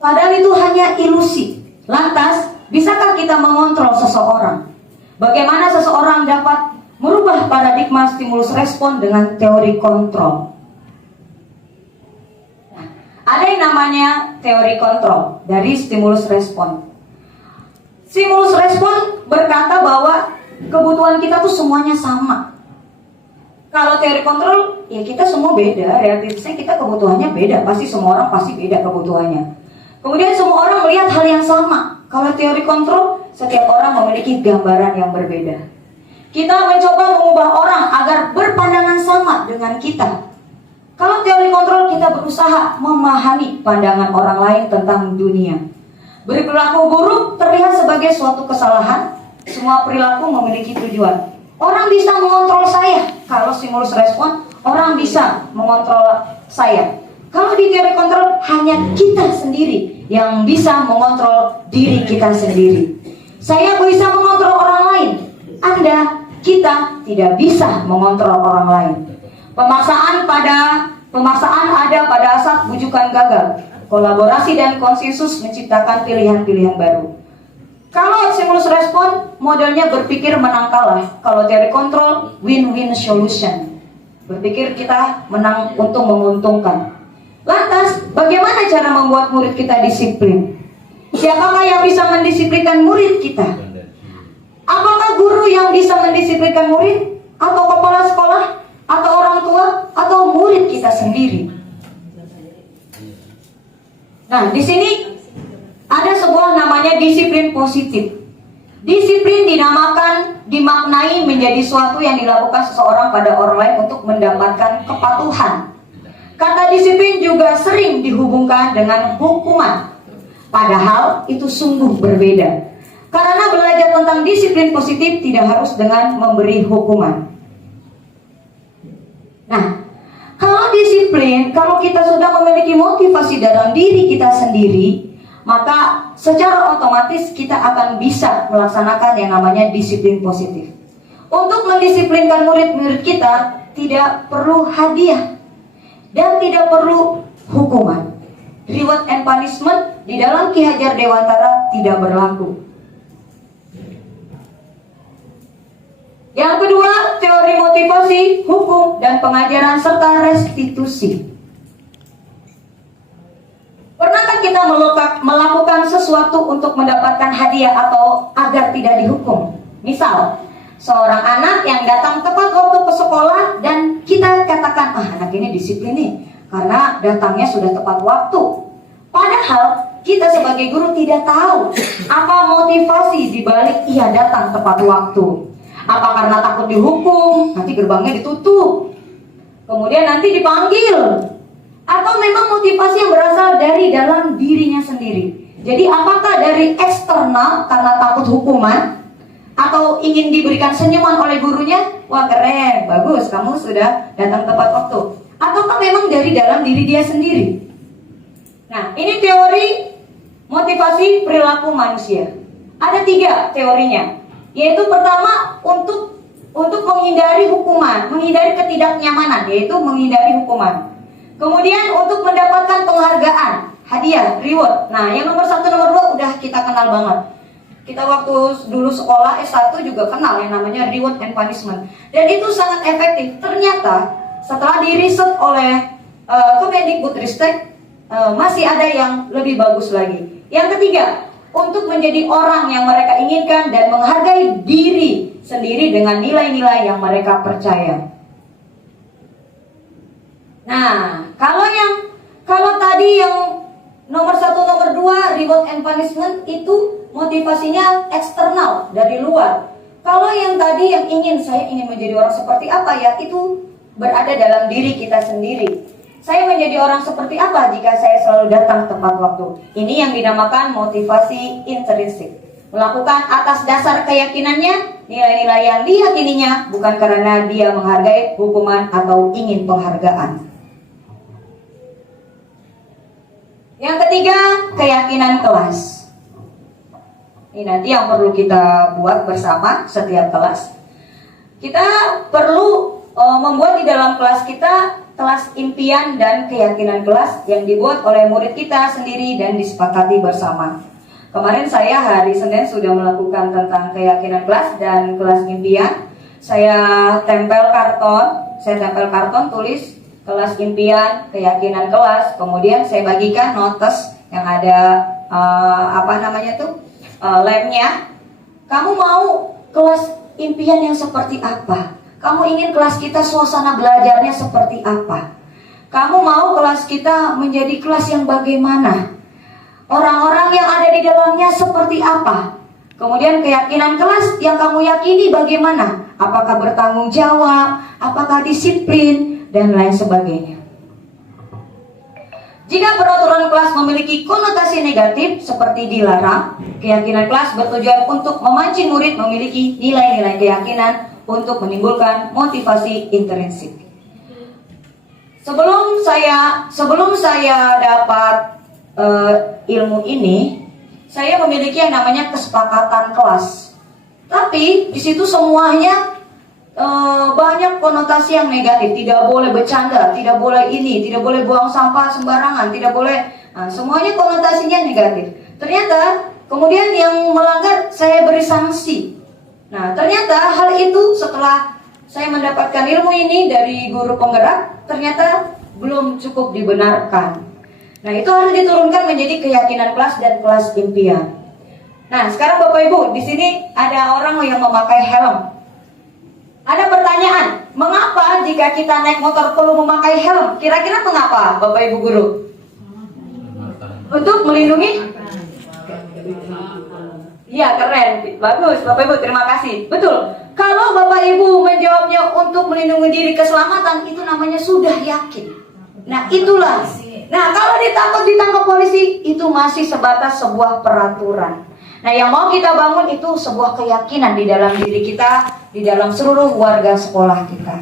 Padahal itu hanya ilusi. Lantas, bisakah kita mengontrol seseorang? Bagaimana seseorang dapat merubah paradigma stimulus respon dengan teori kontrol? Nah, ada yang namanya teori kontrol dari stimulus respon. Stimulus respon berkata bahwa kebutuhan kita tuh semuanya sama. Kalau teori kontrol, ya kita semua beda. Realitasnya kita kebutuhannya beda. Pasti semua orang pasti beda kebutuhannya. Kemudian semua orang melihat hal yang sama. Kalau teori kontrol, setiap orang memiliki gambaran yang berbeda. Kita mencoba mengubah orang agar berpandangan sama dengan kita. Kalau teori kontrol, kita berusaha memahami pandangan orang lain tentang dunia. Berperilaku buruk terlihat sebagai suatu kesalahan. Semua perilaku memiliki tujuan. Orang bisa mengontrol saya. Kalau stimulus respon, orang bisa mengontrol saya. Kalau di teori kontrol, hanya kita sendiri yang bisa mengontrol diri kita sendiri. Saya bisa mengontrol orang lain. Anda, kita tidak bisa mengontrol orang lain. Pemaksaan ada pada saat bujukan gagal. Kolaborasi dan konsensus menciptakan pilihan-pilihan baru. Kalau stimulus respon, modelnya berpikir menang kalah. Kalau teori kontrol, win-win solution. Berpikir kita menang untung menguntungkan. Lantas, bagaimana cara membuat murid kita disiplin? Siapakah yang bisa mendisiplinkan murid kita? Apakah guru yang bisa mendisiplinkan murid? Atau kepala sekolah? Atau orang tua? Atau murid kita sendiri? Nah, di sini ada sebuah namanya disiplin positif. Disiplin dimaknai menjadi suatu yang dilakukan seseorang pada orang lain untuk mendapatkan kepatuhan. Kata disiplin juga sering dihubungkan dengan hukuman. Padahal itu sungguh berbeda. Karena belajar tentang disiplin positif tidak harus dengan memberi hukuman. Nah, kalau disiplin, kalau kita sudah memiliki motivasi dalam diri kita sendiri, maka secara otomatis kita akan bisa melaksanakan yang namanya disiplin positif. Untuk mendisiplinkan murid-murid kita tidak perlu hadiah dan tidak perlu hukuman. Reward and punishment di dalam Ki Hajar Dewantara tidak berlaku. Yang kedua, teori motivasi, hukum, dan pengajaran serta restitusi. Pernahkah kita melakukan sesuatu untuk mendapatkan hadiah atau agar tidak dihukum? Misal, seorang anak yang datang tepat waktu ke sekolah dan kita katakan, anak ini disiplin nih karena datangnya sudah tepat waktu. Padahal kita sebagai guru tidak tahu apa motivasi dibalik ia datang tepat waktu. Apa karena takut dihukum, nanti gerbangnya ditutup, kemudian nanti dipanggil, atau memang motivasi yang berasal dari dalam dirinya sendiri. Jadi apakah dari eksternal karena takut hukuman, atau ingin diberikan senyuman oleh gurunya, wah keren, bagus, kamu sudah datang tepat waktu, ataukah memang dari dalam diri dia sendiri? Nah, ini teori motivasi perilaku manusia. Ada 3 teorinya. Yaitu pertama untuk menghindari hukuman, menghindari ketidaknyamanan, yaitu menghindari hukuman. Kemudian untuk mendapatkan penghargaan, hadiah, reward. Nah, yang nomor 1, nomor 2 udah kita kenal banget. Kita waktu dulu sekolah S1 juga kenal yang namanya reward and punishment. Dan itu sangat efektif. Ternyata setelah diriset oleh Kemendikbudristek, masih ada yang lebih bagus lagi. Yang ketiga, untuk menjadi orang yang mereka inginkan dan menghargai diri sendiri dengan nilai-nilai yang mereka percaya. Nah, kalau tadi yang nomor 1, nomor 2 reward and punishment itu motivasinya eksternal dari luar. Kalau yang tadi yang saya ingin menjadi orang seperti apa ya, itu berada dalam diri kita sendiri. Saya menjadi orang seperti apa jika saya selalu datang tepat waktu. Ini yang dinamakan motivasi intrinsik. Melakukan atas dasar keyakinannya, nilai-nilai yang diyakininya, bukan karena dia menghargai hukuman atau ingin penghargaan. Yang ketiga, keyakinan kelas. Ini nanti yang perlu kita buat bersama setiap kelas. Kita perlu membuat di dalam kelas kita kelas impian dan keyakinan kelas yang dibuat oleh murid kita sendiri dan disepakati bersama. Kemarin saya hari Senin sudah melakukan tentang keyakinan kelas dan kelas impian. Saya tempel karton tulis kelas impian, keyakinan kelas, kemudian saya bagikan notes yang ada lemnya. Kamu mau kelas impian yang seperti apa? Kamu ingin kelas kita suasana belajarnya seperti apa? Kamu mau kelas kita menjadi kelas yang bagaimana? Orang-orang yang ada di dalamnya seperti apa? Kemudian keyakinan kelas yang kamu yakini bagaimana? Apakah bertanggung jawab? Apakah disiplin? Dan lain sebagainya. Jika peraturan kelas memiliki konotasi negatif seperti dilarang, keyakinan kelas bertujuan untuk memancing murid memiliki nilai-nilai keyakinan untuk menimbulkan motivasi intrinsik. Sebelum saya dapat ilmu ini, saya memiliki yang namanya kesepakatan kelas. Tapi di situ semuanya banyak konotasi yang negatif. Tidak boleh bercanda, tidak boleh ini, tidak boleh buang sampah sembarangan, tidak boleh. Semuanya konotasinya negatif. Ternyata kemudian yang melanggar saya beri sanksi. Nah, ternyata hal itu setelah saya mendapatkan ilmu ini dari guru penggerak, ternyata belum cukup dibenarkan. Nah, itu harus diturunkan menjadi keyakinan kelas dan kelas impian. Nah, sekarang Bapak Ibu, di sini ada orang yang memakai helm. Ada pertanyaan, mengapa jika kita naik motor perlu memakai helm? Kira-kira mengapa, Bapak Ibu guru? Untuk melindungi? Iya, keren, bagus, Bapak Ibu, terima kasih. Betul. Kalau Bapak Ibu menjawabnya untuk melindungi diri keselamatan, itu namanya sudah yakin. Nah, itulah. Nah, kalau ditangkap polisi, itu masih sebatas sebuah peraturan. Nah, yang mau kita bangun itu sebuah keyakinan di dalam diri kita, di dalam seluruh warga sekolah kita.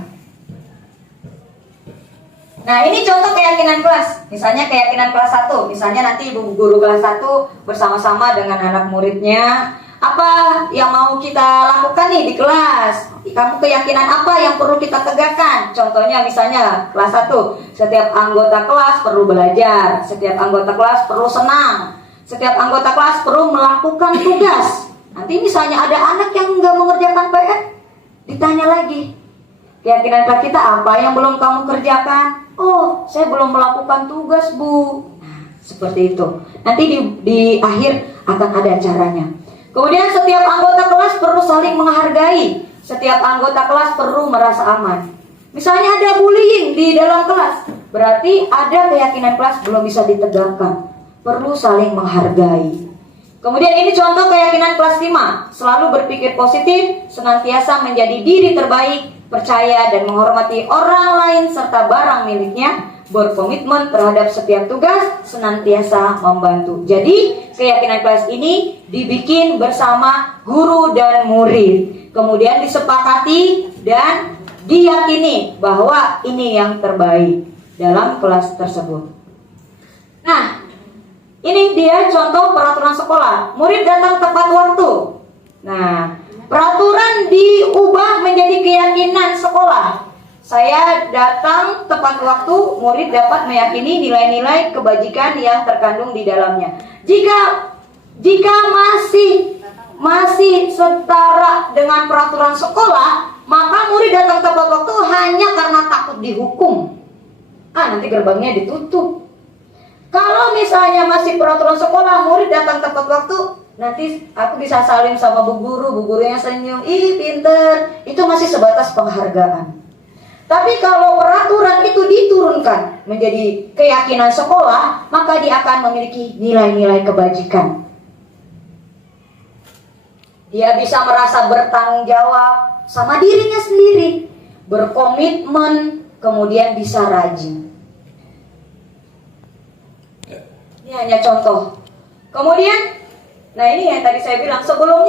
Nah, ini contoh keyakinan kelas. Misalnya keyakinan kelas 1. Misalnya nanti ibu guru kelas 1 bersama-sama dengan anak muridnya. Apa yang mau kita lakukan nih di kelas? Kamu keyakinan apa yang perlu kita tegakkan? Contohnya misalnya kelas 1. Setiap anggota kelas perlu belajar. Setiap anggota kelas perlu senang. Setiap anggota kelas perlu melakukan tugas. Nanti misalnya ada anak yang nggak mengerjakan PR, ditanya lagi, keyakinan kelas kita apa yang belum kamu kerjakan? Oh, saya belum melakukan tugas, Bu. Nah, seperti itu. Nanti di akhir akan ada caranya. Kemudian setiap anggota kelas perlu saling menghargai. Setiap anggota kelas perlu merasa aman. Misalnya ada bullying di dalam kelas, berarti ada keyakinan kelas belum bisa ditegakkan. Perlu saling menghargai. Kemudian ini contoh keyakinan kelas 5. Selalu berpikir positif, senantiasa menjadi diri terbaik, percaya dan menghormati orang lain serta barang miliknya, berkomitmen terhadap setiap tugas, senantiasa membantu. Jadi keyakinan kelas ini dibikin bersama guru dan murid. Kemudian disepakati dan diyakini bahwa ini yang terbaik dalam kelas tersebut. Nah, ini dia contoh peraturan sekolah. Murid datang tepat waktu. Nah, peraturan diubah menjadi keyakinan sekolah. Saya datang tepat waktu, murid dapat meyakini nilai-nilai kebajikan yang terkandung di dalamnya. Jika masih setara dengan peraturan sekolah, maka murid datang tepat waktu hanya karena takut dihukum. Nanti gerbangnya ditutup. Kalau misalnya masih peraturan sekolah, murid datang tepat waktu nanti aku bisa salim sama bu gurunya senyum, ih pinter, itu masih sebatas penghargaan. Tapi kalau peraturan itu diturunkan menjadi keyakinan sekolah, maka dia akan memiliki nilai-nilai kebajikan. Dia bisa merasa bertanggung jawab sama dirinya sendiri, berkomitmen, kemudian bisa rajin. Ini hanya contoh. Kemudian, nah ini yang tadi saya bilang, sebelum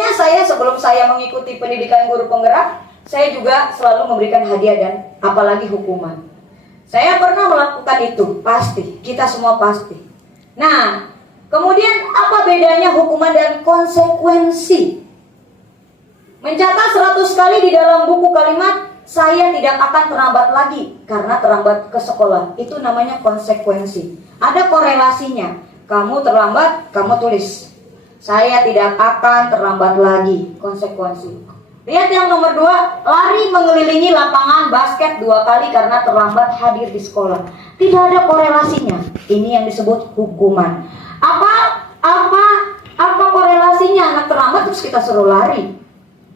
saya mengikuti pendidikan guru penggerak, saya juga selalu memberikan hadiah dan apalagi hukuman. Saya pernah melakukan itu, pasti, kita semua pasti. Nah, kemudian apa bedanya hukuman dan konsekuensi? Mencatat 100 kali di dalam buku kalimat, saya tidak akan terlambat lagi karena terlambat ke sekolah. Itu namanya konsekuensi. Ada korelasinya. Kamu terlambat, kamu tulis. Saya tidak akan terlambat lagi, konsekuensi. Lihat yang nomor 2, lari mengelilingi lapangan basket 2 kali karena terlambat hadir di sekolah. Tidak ada korelasinya. Ini yang disebut hukuman. Apa korelasinya? Anak terlambat terus kita suruh lari.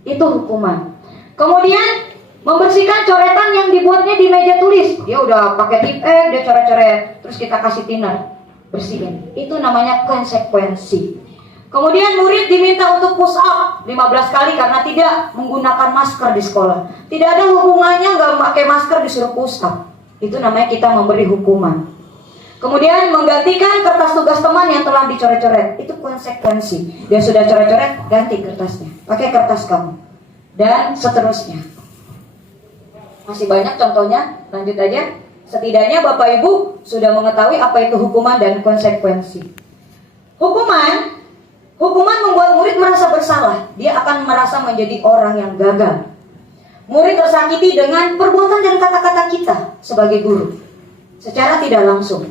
Itu hukuman. Kemudian membersihkan coretan yang dibuatnya di meja tulis. Dia udah pakai tip dia coret-coret, terus kita kasih thinner, bersihin. Itu namanya konsekuensi. Kemudian murid diminta untuk push up 15 kali karena tidak menggunakan masker di sekolah. Tidak ada hubungannya nggak pakai masker disuruh push up. Itu namanya kita memberi hukuman. Kemudian menggantikan kertas tugas teman yang telah dicoret-coret. Itu konsekuensi. Dia sudah coret-coret, ganti kertasnya. Pakai kertas kamu. Dan seterusnya. Masih banyak contohnya, lanjut aja. Setidaknya Bapak Ibu sudah mengetahui apa itu hukuman dan konsekuensi. Hukuman membuat murid merasa bersalah. Dia akan merasa menjadi orang yang gagal. Murid tersakiti dengan perbuatan dan kata-kata kita sebagai guru, secara tidak langsung.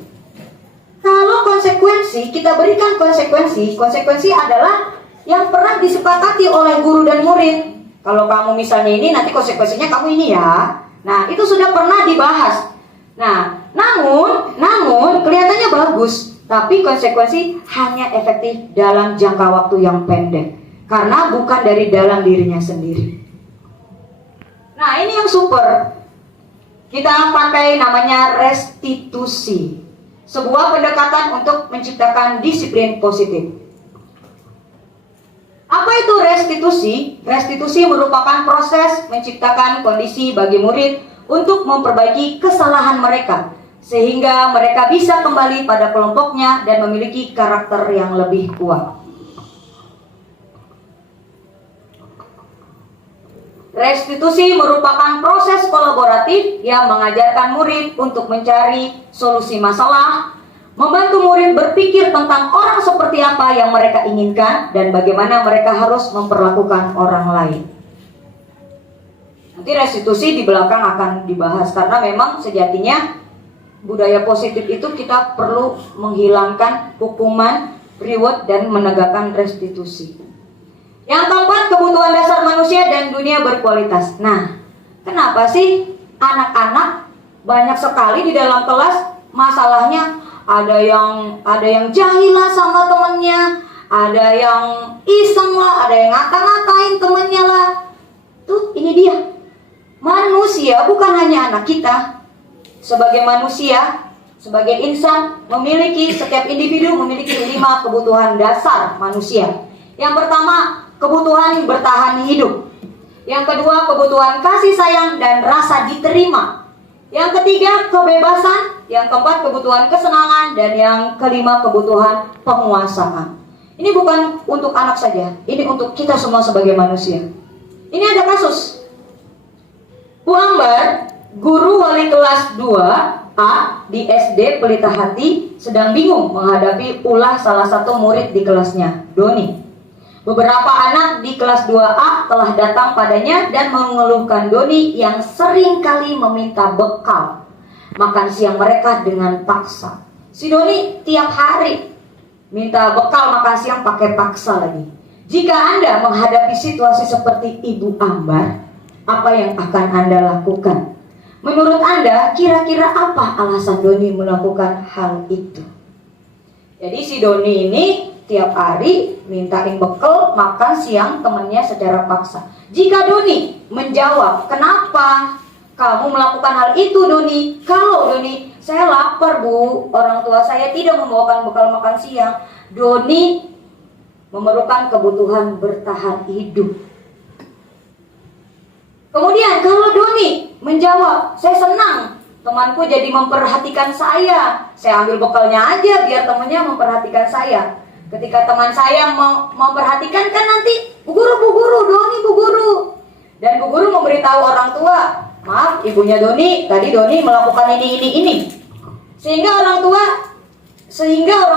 Kalau konsekuensi, kita berikan konsekuensi. Konsekuensi adalah yang pernah disepakati oleh guru dan murid. Kalau kamu misalnya ini, nanti konsekuensinya kamu ini ya. Nah, itu sudah pernah dibahas. Nah, namun kelihatannya bagus, tapi konsekuensi hanya efektif dalam jangka waktu yang pendek, karena bukan dari dalam dirinya sendiri. Nah, ini yang super. Kita pakai namanya restitusi. Sebuah pendekatan untuk menciptakan disiplin positif. Apa itu restitusi? Restitusi merupakan proses menciptakan kondisi bagi murid untuk memperbaiki kesalahan mereka, sehingga mereka bisa kembali pada kelompoknya dan memiliki karakter yang lebih kuat. Restitusi merupakan proses kolaboratif yang mengajarkan murid untuk mencari solusi masalah, membantu murid berpikir tentang orang seperti apa yang mereka inginkan dan bagaimana mereka harus memperlakukan orang lain. Nanti restitusi di belakang akan dibahas, karena memang sejatinya budaya positif itu kita perlu menghilangkan hukuman, reward, dan menegakkan restitusi. Yang keempat, kebutuhan dasar manusia dan dunia berkualitas. Nah, kenapa sih anak-anak banyak sekali di dalam kelas masalahnya? Ada yang jahil lah sama temennya, ada yang iseng lah, ada yang ngata-ngatain temennya lah. Tuh, ini dia. Manusia bukan hanya anak kita. Sebagai manusia, sebagai insan, setiap individu memiliki 5 kebutuhan dasar manusia. Yang pertama, kebutuhan bertahan hidup. Yang kedua, kebutuhan kasih sayang dan rasa diterima. Yang ketiga, kebebasan. Yang keempat, kebutuhan kesenangan. Dan yang kelima, kebutuhan penguasaan. Ini bukan untuk anak saja, ini untuk kita semua sebagai manusia. Ini ada kasus. Bu Ambar, guru wali kelas 2A di SD Pelita Hati, sedang bingung menghadapi ulah salah satu murid di kelasnya, Doni. Beberapa anak di kelas 2A telah datang padanya dan mengeluhkan Doni yang sering kali meminta bekal makan siang mereka dengan paksa. Si Doni tiap hari minta bekal makan siang pakai paksa lagi. Jika Anda menghadapi situasi seperti Ibu Ambar, apa yang akan Anda lakukan? Menurut Anda, kira-kira apa alasan Doni melakukan hal itu? Jadi si Doni ini tiap hari mintain bekal makan siang temannya secara paksa. Jika Doni menjawab, kenapa kamu melakukan hal itu Doni? Kalau Doni, saya lapar bu, orang tua saya tidak membawakan bekal makan siang. Doni memerlukan kebutuhan bertahan hidup. Kemudian kalau Doni menjawab, saya senang temanku jadi memperhatikan saya ambil bekalnya aja biar temannya memperhatikan saya. Ketika teman saya mau memperhatikan kan nanti bu guru, Doni bu guru. Dan bu guru memberitahu orang tua, maaf ibunya Doni, tadi Doni melakukan ini. Sehingga orang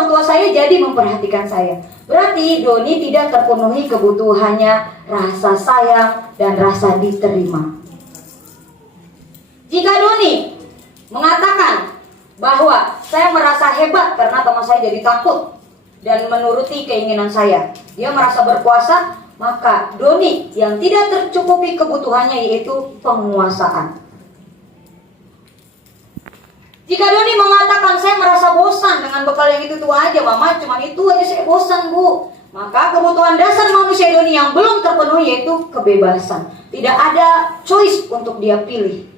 tua saya jadi memperhatikan saya. Berarti Doni tidak terpenuhi kebutuhannya rasa sayang dan rasa diterima. Jika Doni mengatakan bahwa saya merasa hebat karena teman saya jadi takut dan menuruti keinginan saya, dia merasa berkuasa, maka Doni yang tidak tercukupi kebutuhannya yaitu penguasaan. Jika Doni mengatakan saya merasa bosan dengan bekal yang itu aja, mama cuma itu aja saya bosan bu, maka kebutuhan dasar manusia Doni yang belum terpenuhi yaitu kebebasan. Tidak ada choice untuk dia pilih.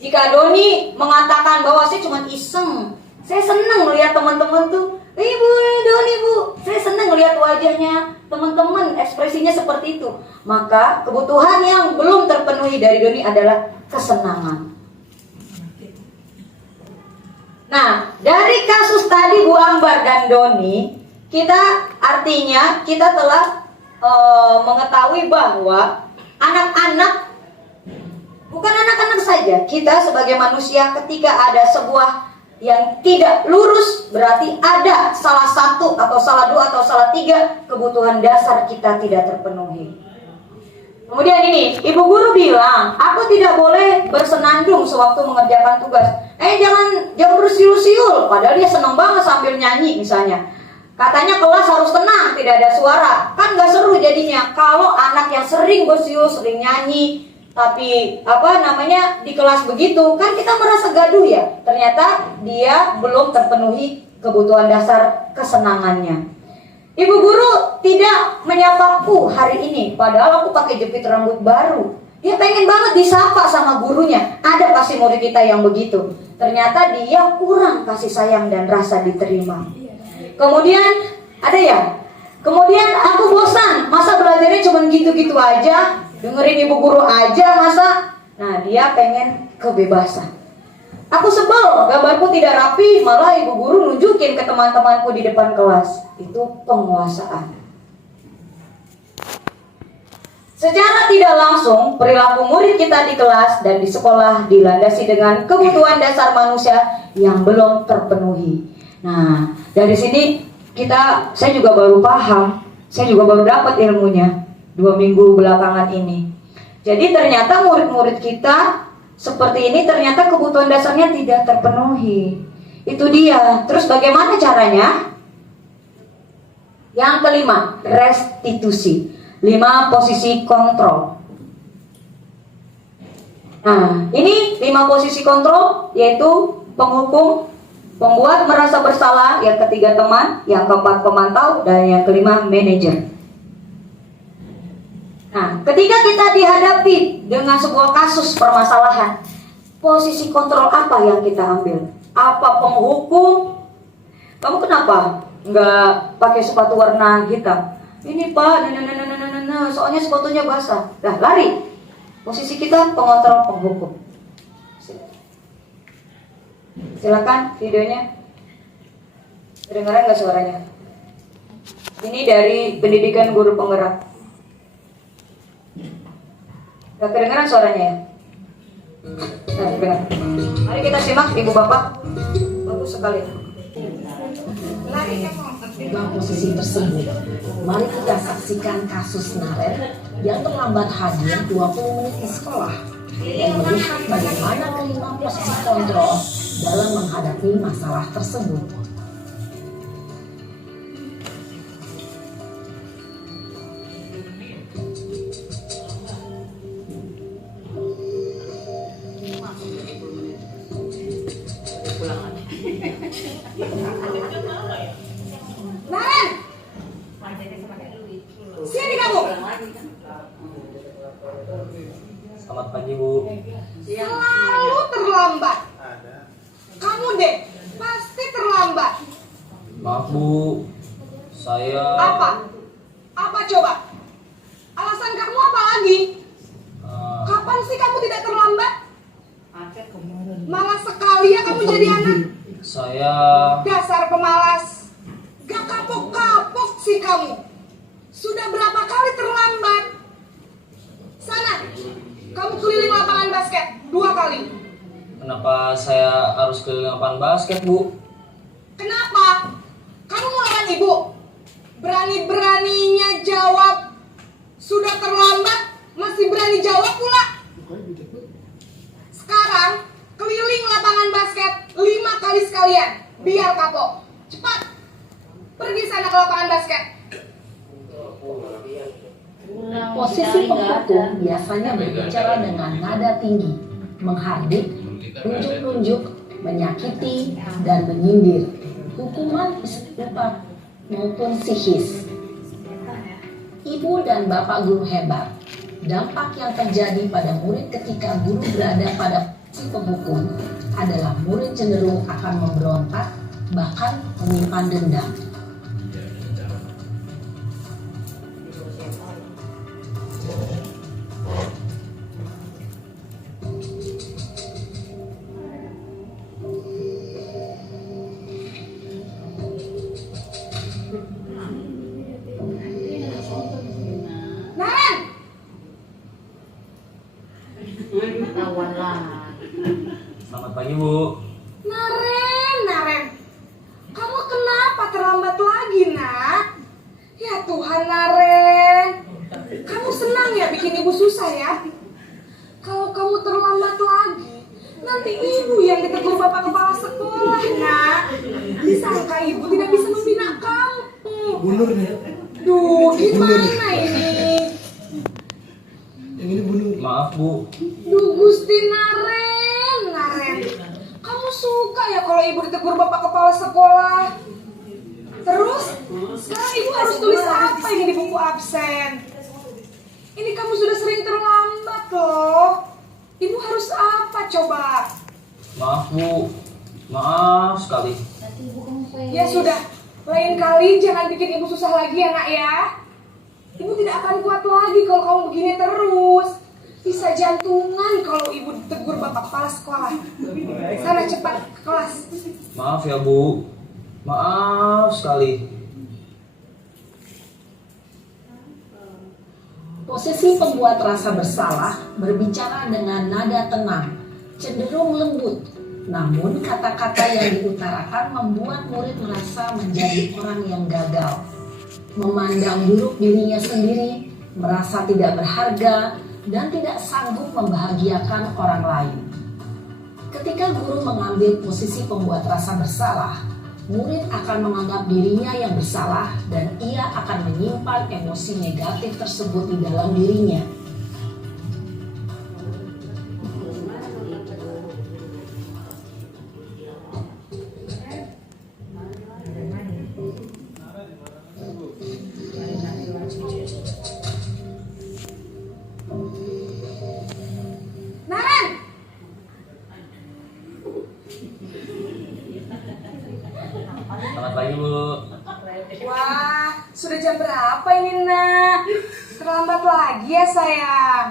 Jika Doni mengatakan bahwa saya cuma iseng, saya senang melihat teman-teman tuh, ibu Doni bu, saya senang melihat wajahnya teman-teman ekspresinya seperti itu, maka kebutuhan yang belum terpenuhi dari Doni adalah kesenangan. Nah, dari kasus tadi Bu Ambar dan Doni, artinya kita telah mengetahui bahwa anak-anak, bukan anak-anak saja, kita sebagai manusia ketika ada sebuah yang tidak lurus, berarti ada salah satu atau salah dua atau salah tiga kebutuhan dasar kita tidak terpenuhi. Kemudian ini, ibu guru bilang, aku tidak boleh bersenandung sewaktu mengerjakan tugas. Jangan bersiul-siul, padahal dia senang banget sambil nyanyi misalnya. Katanya kelas harus tenang, tidak ada suara. Kan gak seru jadinya kalau anak yang sering bersiul, sering nyanyi, tapi di kelas begitu, kan kita merasa gaduh ya. Ternyata dia belum terpenuhi kebutuhan dasar kesenangannya. Ibu guru tidak menyapaku hari ini, padahal aku pakai jepit rambut baru. Dia pengen banget disapa sama gurunya. Ada pasti murid kita yang begitu. Ternyata dia kurang kasih sayang dan rasa diterima. Kemudian ada ya. Kemudian aku bosan, masa belajarnya cuma gitu-gitu aja, dengerin ibu guru aja masa. Nah, dia pengen kebebasan. Aku sebel, gambarku tidak rapi, malah ibu guru nunjukin ke teman-temanku di depan kelas. Itu penguasaan. Secara tidak langsung, perilaku murid kita di kelas dan di sekolah dilandasi dengan kebutuhan dasar manusia yang belum terpenuhi. Nah, dari sini saya juga baru paham, saya juga baru dapat ilmunya 2 minggu belakangan ini. Jadi ternyata murid-murid kita seperti ini ternyata kebutuhan dasarnya tidak terpenuhi. Itu dia. Terus bagaimana caranya? Yang kelima, restitusi. 5 posisi kontrol. Nah, ini 5 posisi kontrol yaitu penghukum, pembuat merasa bersalah, yang ketiga teman, yang keempat pemantau, dan yang kelima manajer. Nah, ketika kita dihadapi dengan sebuah kasus permasalahan, posisi kontrol apa yang kita ambil? Apa penghukum? Kamu kenapa nggak pakai sepatu warna hitam? Ini pak, soalnya sepatunya basah. Nah, lari. Posisi kita pengontrol, penghukum. Silakan videonya. Kedengaran nggak suaranya? Ini dari pendidikan guru penggerak. Gak kedengaran suaranya ya? Nah, dengar. Mari kita simak ibu bapak. Bagus sekali. Dalam posisi tersebut, mari kita saksikan kasus Naret yang terlambat hadir 20 menit di sekolah dan melihat bagaimana kelima posisi kontrol dalam menghadapi masalah tersebut. Selamat pagi, Bu. Selalu terlambat. Kamu deh, pasti terlambat. Maaf, Bu. Saya... Apa? Apa coba? Alasan kamu apa lagi? Kapan sih kamu tidak terlambat? Malas sekali ya kamu jadi anak. Saya... Dasar pemalas. Gak kapok-kapok sih kamu. Sudah berapa kali terlambat? Sana, kamu keliling lapangan basket 2 kali. Kenapa saya harus keliling lapangan basket, Bu? Kenapa? Kamu mau lawan ibu? Berani-beraninya jawab. Sudah terlambat, masih berani jawab pula. Sekarang, keliling lapangan basket 5 kali sekalian. Biar kapok. Cepat. Pergi sana ke lapangan basket. Posisi penghukum biasanya berbicara dengan nada tinggi, menghardik, tunjuk-tunjuk, menyakiti, dan menyindir. Hukuman berupa maupun psikis. Ibu dan bapak guru hebat. Dampak yang terjadi pada murid ketika guru berada pada posisi penghukum adalah murid cenderung akan memberontak, bahkan menyimpan dendam. Naren! Selamat pagi, Bu. Naren. Kamu kenapa terlambat lagi, nak? Ya Tuhan, Naren. Kamu senang ya bikin ibu susah ya? Kalau kamu terlambat lagi, nanti ibu yang ditegur bapak kepala sekolah, nak. Disangka ibu tidak bisa membina kamu. Bunur nih. Duh, gimana ini? Yang ini bunur. Maaf, Bu. Duh, Gusti Naren. Kamu suka ya kalau ibu ditegur bapak kepala sekolah? Terus, sekarang ibu harus tulis apa ini di buku absen? Ini kamu sudah sering terlambat loh. Ibu harus apa coba? Maaf, Bu. Maaf sekali. Ya sudah, lain kali jangan bikin ibu susah lagi ya nak ya. Ibu tidak akan kuat lagi kalau kamu begini terus. Bisa jantungan kalau ibu ditegur bapak kepala sekolah. Sana cepat ke kelas. Maaf ya, Bu. Maaf sekali. Posisi pembuat rasa bersalah berbicara dengan nada tenang, cenderung lembut. Namun kata-kata yang diutarakan membuat murid merasa menjadi orang yang gagal, memandang buruk dirinya sendiri, merasa tidak berharga, dan tidak sanggup membahagiakan orang lain. Ketika guru mengambil posisi pembuat rasa bersalah, murid akan menganggap dirinya yang bersalah dan ia akan menyimpan emosi negatif tersebut di dalam dirinya. Naren! Selamat pagi, Bu. Wah, sudah jam berapa ini nak? Terlambat lagi ya sayang.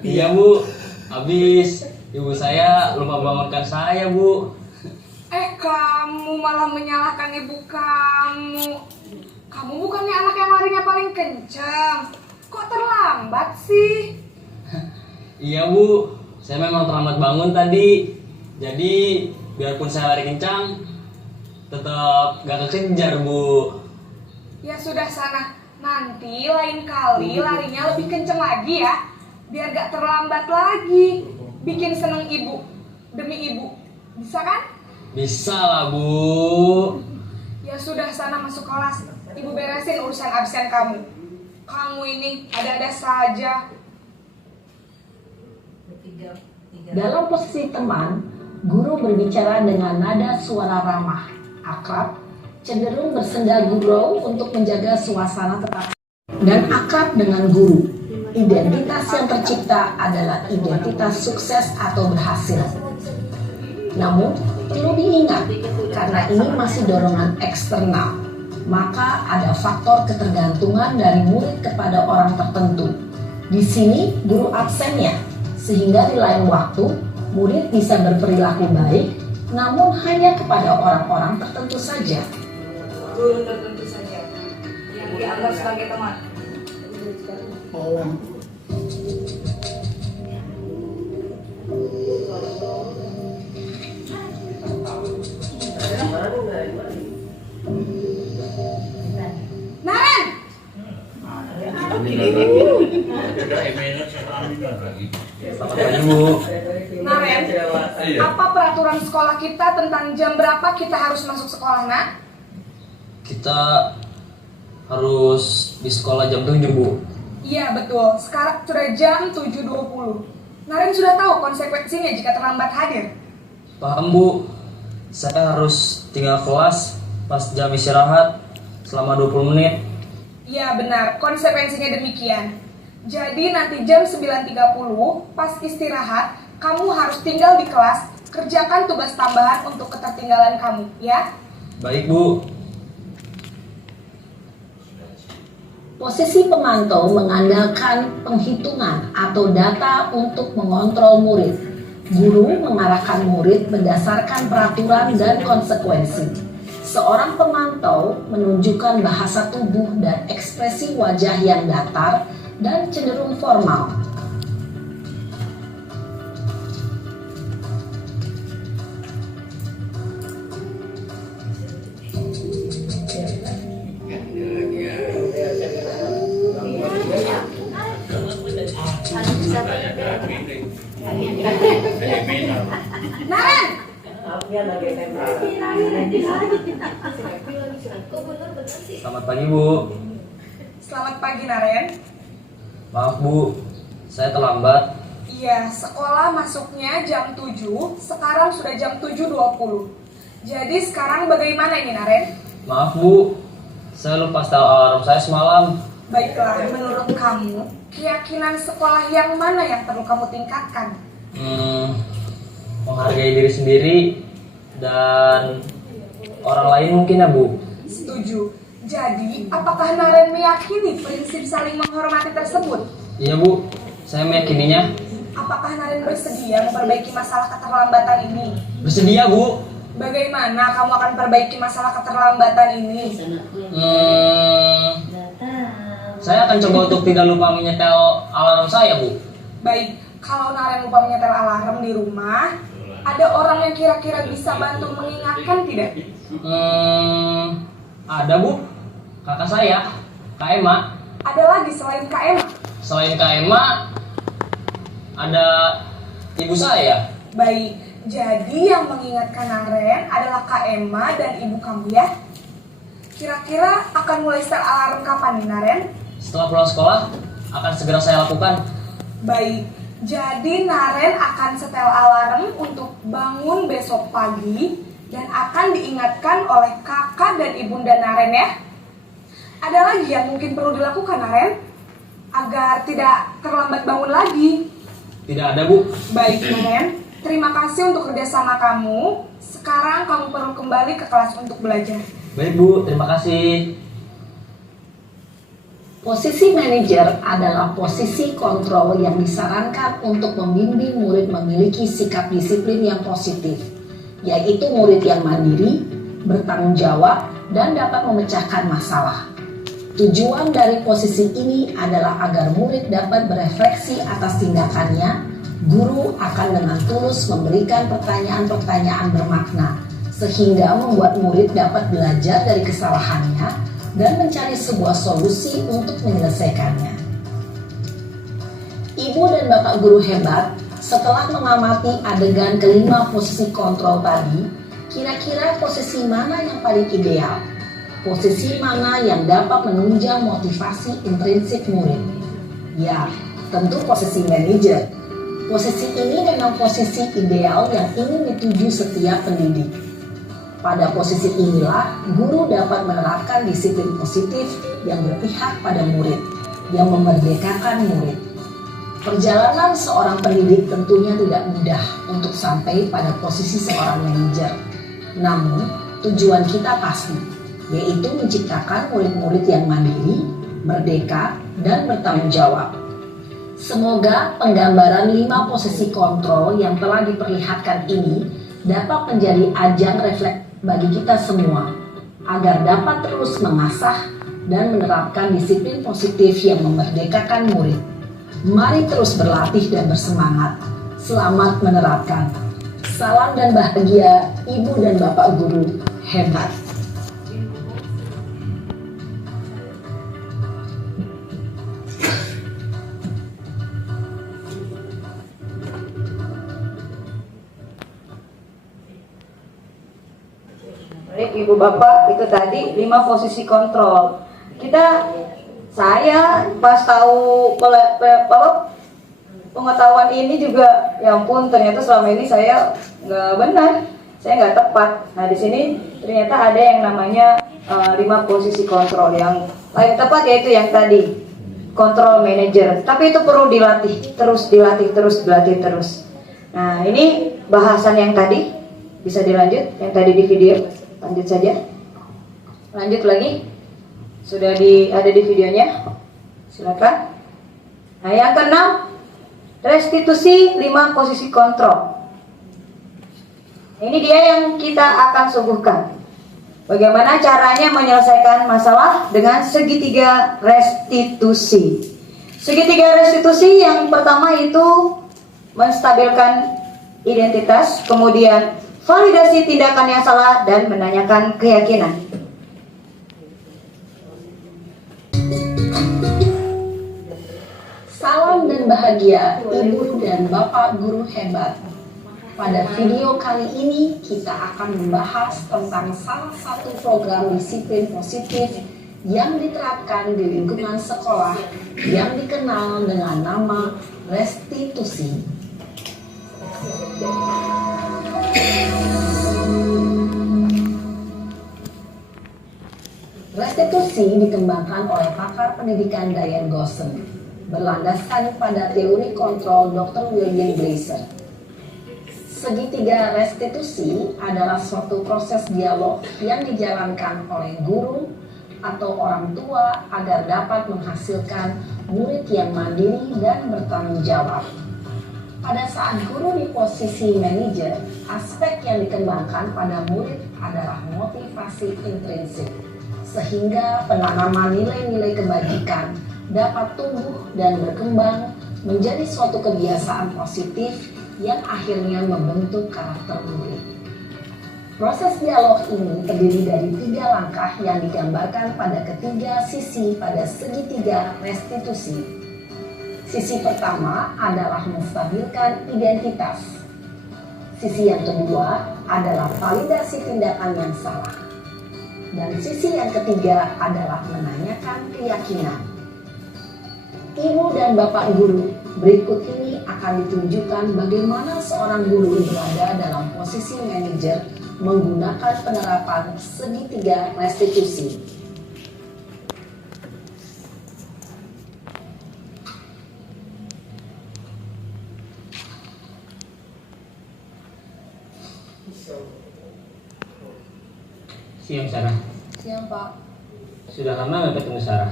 Iya, Bu. Habis ibu saya lupa bangunkan saya, Bu. Kamu malah menyalahkan ibu kamu. Kamu bukannya anak yang larinya paling kencang. Kok terlambat sih? Iya, Bu. Saya memang terlambat bangun tadi. Jadi, biarpun saya lari kencang, tetap gak kekejar, Bu. Ya sudah sana. Nanti lain kali larinya lebih kencang lagi ya. Biar gak terlambat lagi. Bikin seneng ibu. Demi ibu. Bisa kan? Bisa lah, Bu. Ya sudah sana masuk kelas. Ibu beresin urusan absen kamu. Kamu ini ada-ada saja. Dalam posisi teman, guru berbicara dengan nada suara ramah, akrab, cenderung bersenda gurau untuk menjaga suasana tetap dan akrab dengan guru. Identitas yang tercipta adalah identitas sukses atau berhasil. Namun, perlu diingat, karena ini masih dorongan eksternal, maka ada faktor ketergantungan dari murid kepada orang tertentu. Di sini, guru absennya, sehingga di lain waktu, murid bisa berperilaku baik, namun hanya kepada orang-orang tertentu saja. Guru tertentu saja yang dianggap sebagai teman. Naren, Selamat pagi Bu. Naren, apa peraturan sekolah kita tentang jam berapa kita harus masuk sekolah, nak? Kita harus di sekolah jam 7 Bu. Iya betul, sekarang sudah jam 7.20. Naren sudah tahu konsekuensinya jika terlambat hadir. Paham Bu, saya harus tinggal kelas pas jam istirahat selama 20 menit. Iya benar, konsekuensinya demikian. Jadi nanti jam 9.30 pas istirahat, kamu harus tinggal di kelas, kerjakan tugas tambahan untuk ketertinggalan kamu, ya? Baik Bu. Posisi pemantau mengandalkan penghitungan atau data untuk mengontrol murid. Guru mengarahkan murid berdasarkan peraturan dan konsekuensi. Seorang pemantau menunjukkan bahasa tubuh dan ekspresi wajah yang datar dan cenderung formal. Naren! Selamat pagi Bu. Selamat pagi Naren. Maaf Bu, saya terlambat. Iya, sekolah masuknya jam 7, sekarang sudah jam 7.20. Jadi sekarang bagaimana ini Naren? Maaf Bu, saya lupa setel alarm saya semalam. Baiklah, menurut kamu, keyakinan sekolah yang mana yang perlu kamu tingkatkan? Menghargai diri sendiri dan orang lain mungkin ya Bu. Setuju. Jadi, apakah Naren meyakini prinsip saling menghormati tersebut? Iya Bu, saya meyakininya. Apakah Naren bersedia memperbaiki masalah keterlambatan ini? Bersedia Bu. Bagaimana kamu akan perbaiki masalah keterlambatan ini? Saya akan coba untuk tidak lupa menyetel alarm saya Bu. Baik, kalau Naren lupa menyetel alarm di rumah, ada orang yang kira-kira bisa bantu mengingatkan tidak? Ada Bu, kakak saya, Kak Emma. Ada lagi selain Kak Emma? Selain Kak Emma, ada ibu saya. Baik, jadi yang mengingatkan Naren adalah Kak Emma dan ibu kamu ya? Kira-kira akan mulai setel alarm kapan nih Naren? Setelah pulang sekolah, akan segera saya lakukan. Baik, jadi Naren akan setel alarm untuk bangun besok pagi dan akan diingatkan oleh kakak dan ibunda Naren ya. Ada lagi yang mungkin perlu dilakukan Naren agar tidak terlambat bangun lagi? Tidak ada Bu. Baik Naren, terima kasih untuk kerjasama kamu. Sekarang kamu perlu kembali ke kelas untuk belajar. Baik Bu, terima kasih. Posisi manajer adalah posisi kontrol yang disarankan untuk membimbing murid memiliki sikap disiplin yang positif, yaitu murid yang mandiri, bertanggung jawab, dan dapat memecahkan masalah. Tujuan dari posisi ini adalah agar murid dapat berefleksi atas tindakannya. Guru akan dengan tulus memberikan pertanyaan-pertanyaan bermakna, sehingga membuat murid dapat belajar dari kesalahannya dan mencari sebuah solusi untuk menyelesaikannya. Ibu dan Bapak guru hebat, setelah mengamati adegan kelima posisi kontrol tadi, kira-kira posisi mana yang paling ideal? Posisi mana yang dapat menunjang motivasi intrinsik murid? Ya, tentu posisi manajer. Posisi ini memang posisi ideal yang ingin dituju setiap pendidik. Pada posisi inilah, guru dapat menerapkan disiplin positif yang berpihak pada murid. yang memerdekakan murid. Perjalanan seorang pendidik tentunya tidak mudah untuk sampai pada posisi seorang manajer. Namun, tujuan kita pasti, yaitu menciptakan murid-murid yang mandiri, merdeka, dan bertanggung jawab. Semoga penggambaran 5 posisi kontrol yang telah diperlihatkan ini dapat menjadi ajang refleks bagi kita semua, agar dapat terus mengasah dan menerapkan disiplin positif yang memerdekakan murid. Mari terus berlatih dan bersemangat. Selamat menerapkan. Salam dan bahagia Ibu dan Bapak Guru hebat. Baik Ibu Bapak, itu tadi 5 posisi kontrol. Saya pas tahu pengetahuan ini juga, ya ampun, ternyata selama ini saya nggak benar, saya nggak tepat. Nah di sini ternyata ada yang namanya 5 posisi kontrol. Yang paling tepat yaitu yang tadi, kontrol manager. Tapi itu perlu dilatih terus. Nah ini bahasan yang tadi, bisa dilanjut yang tadi di video, lanjut saja. Lanjut lagi. Sudah ada di videonya, silakan. Nah yang keenam, restitusi 5 posisi kontrol. Ini dia yang kita akan suguhkan. Bagaimana caranya menyelesaikan masalah dengan segitiga restitusi. Segitiga restitusi yang pertama itu menstabilkan identitas, kemudian validasi tindakan yang salah, dan menanyakan keyakinan. Salam dan bahagia Ibu dan Bapak Guru hebat. Pada video kali ini kita akan membahas tentang salah satu program disiplin positif yang diterapkan di lingkungan sekolah yang dikenal dengan nama restitusi. Restitusi dikembangkan oleh pakar pendidikan Diane Gosson, berlandaskan pada teori kontrol Dr. William Glasser. Segitiga restitusi adalah suatu proses dialog yang dijalankan oleh guru atau orang tua agar dapat menghasilkan murid yang mandiri dan bertanggung jawab. Pada saat guru di posisi manajer, aspek yang dikembangkan pada murid adalah motivasi intrinsik, sehingga penanaman nilai-nilai kebajikan dapat tumbuh dan berkembang menjadi suatu kebiasaan positif yang akhirnya membentuk karakter murid. Proses dialog ini terdiri dari 3 langkah yang digambarkan pada ketiga sisi pada segitiga restitusi. Sisi pertama adalah menstabilkan identitas. Sisi yang kedua adalah validasi tindakan yang salah. Dan sisi yang ketiga adalah menanyakan keyakinan. Ibu dan Bapak Guru, berikut ini akan ditunjukkan bagaimana seorang guru berada dalam posisi manajer menggunakan penerapan segitiga restitusi. Siang Sarah. Siang Pak. Sudah lama nggak ketemu Sarah.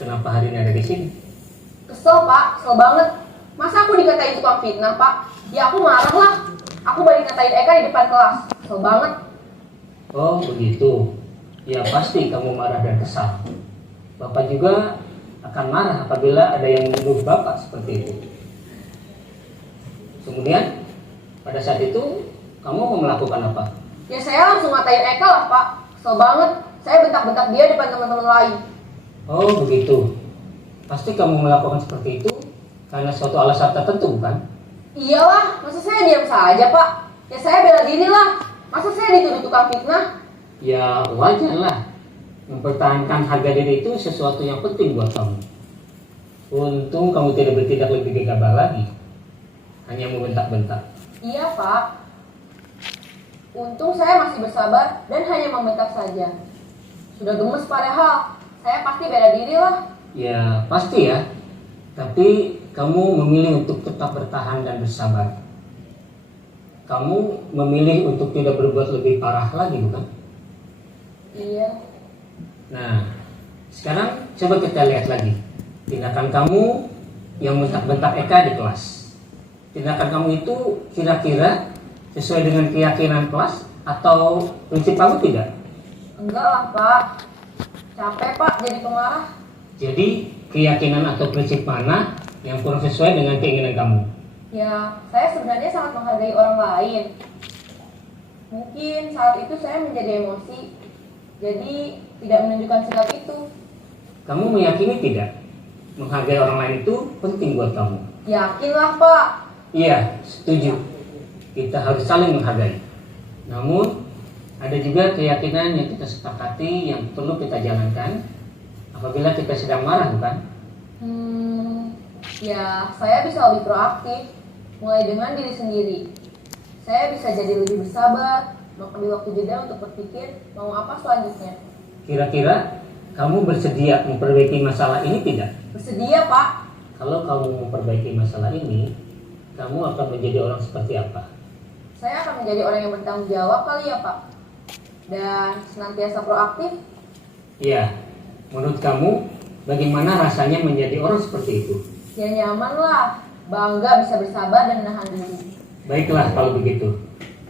Kenapa hari ini ada di sini? Kesel Pak, kesel banget. Masa aku dikatain tukang fitnah Pak? Ya aku marah lah. Aku balik ngatain Eka di depan kelas. Kesel banget. Oh begitu. Ya pasti kamu marah dan kesal. Bapak juga akan marah apabila ada yang menuduh Bapak seperti itu. Kemudian pada saat itu kamu mau melakukan apa? Ya saya langsung ngatain Eka lah Pak. Kesel banget. Saya bentak-bentak dia depan teman-teman lain. Oh begitu. Pasti kamu melakukan seperti itu karena suatu alasan tertentu bukan? Iyalah, masa saya diam saja Pak? Ya saya bela diri lah. Masa saya dituduh tukang fitnah? Ya wajar lah. Mempertahankan harga diri itu sesuatu yang penting buat kamu. Untung kamu tidak bertindak lebih gegabah lagi. Hanya membentak-bentak. Iya Pak. Untung saya masih bersabar dan hanya membentak saja. Sudah gemes padahal. Saya pasti bela diri lah. Ya pasti ya, tapi kamu memilih untuk tetap bertahan dan bersabar. Kamu memilih untuk tidak berbuat lebih parah lagi, bukan? Iya. Nah, sekarang coba kita lihat lagi tindakan kamu yang bentak-bentak Eka di kelas. Tindakan kamu itu kira-kira sesuai dengan keyakinan kelas atau prinsip kamu tidak? Enggak lah Pak, capek Pak jadi pemarah. Jadi keyakinan atau prinsip mana yang kurang sesuai dengan keinginan kamu? Ya, saya sebenarnya sangat menghargai orang lain. Mungkin saat itu saya menjadi emosi, jadi tidak menunjukkan sikap itu. Kamu meyakini tidak? Menghargai orang lain itu penting buat kamu. Yakinlah Pak. Iya, setuju. Kita harus saling menghargai. Namun, ada juga keyakinan yang kita sepakati yang perlu kita jalankan apabila kita sedang marah, bukan? Ya, saya bisa lebih proaktif, mulai dengan diri sendiri. Saya bisa jadi lebih bersabar, mengambil waktu jeda untuk berpikir mau apa selanjutnya. Kira-kira kamu bersedia memperbaiki masalah ini tidak? Bersedia Pak. Kalau kamu memperbaiki masalah ini, kamu akan menjadi orang seperti apa? Saya akan menjadi orang yang bertanggung jawab kali ya Pak. Dan senantiasa proaktif. Iya, menurut kamu bagaimana rasanya menjadi orang seperti itu? Ya nyaman lah, bangga bisa bersabar dan menahan diri. Baiklah kalau begitu.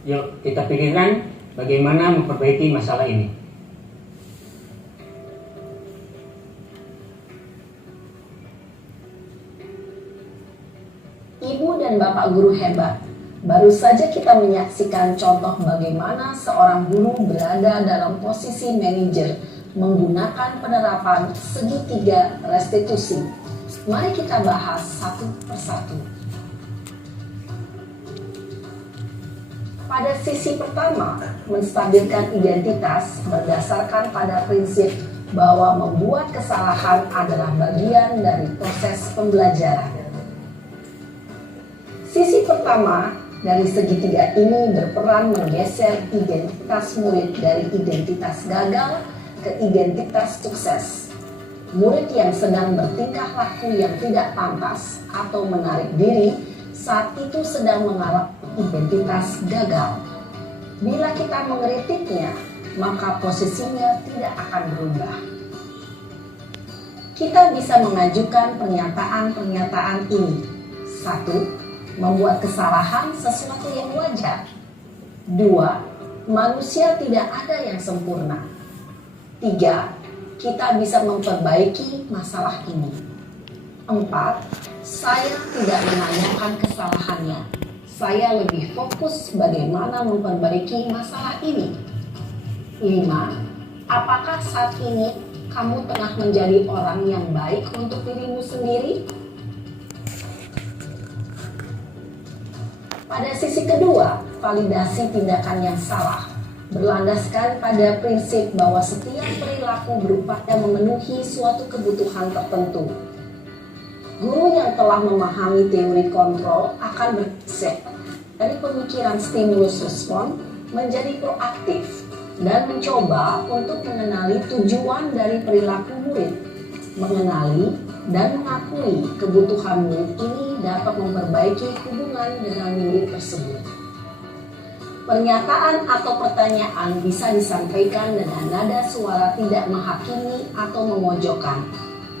Yuk kita pikirkan bagaimana memperbaiki masalah ini. Ibu dan Bapak guru hebat. Baru saja kita menyaksikan contoh bagaimana seorang guru berada dalam posisi manajer menggunakan penerapan segitiga restitusi. Mari kita bahas satu persatu. Pada sisi pertama, menstabilkan identitas berdasarkan pada prinsip bahwa membuat kesalahan adalah bagian dari proses pembelajaran. Sisi pertama dari segitiga ini berperan menggeser identitas murid dari identitas gagal ke identitas sukses. Murid yang sedang bertingkah laku yang tidak pantas atau menarik diri saat itu sedang mengarah identitas gagal. Bila kita mengkritiknya, maka posisinya tidak akan berubah. Kita bisa mengajukan pernyataan-pernyataan ini. 1. Membuat kesalahan sesuatu yang wajar. 2. Manusia tidak ada yang sempurna. 3. Kita bisa memperbaiki masalah ini. 4. Saya tidak menanyakan kesalahannya. Saya lebih fokus bagaimana memperbaiki masalah ini. 5. Apakah saat ini kamu tengah menjadi orang yang baik untuk dirimu sendiri? Pada sisi kedua, validasi tindakan yang salah berlandaskan pada prinsip bahwa setiap perilaku berupaya memenuhi suatu kebutuhan tertentu. Guru yang telah memahami teori kontrol akan bergeser dari pemikiran stimulus respon menjadi proaktif dan mencoba untuk mengenali tujuan dari perilaku murid. Mengenali dan mengakui kebutuhan murid ini dapat memperbaiki hubungan dengan murid tersebut. Pernyataan atau pertanyaan bisa disampaikan dengan nada suara tidak menghakimi atau memojokkan,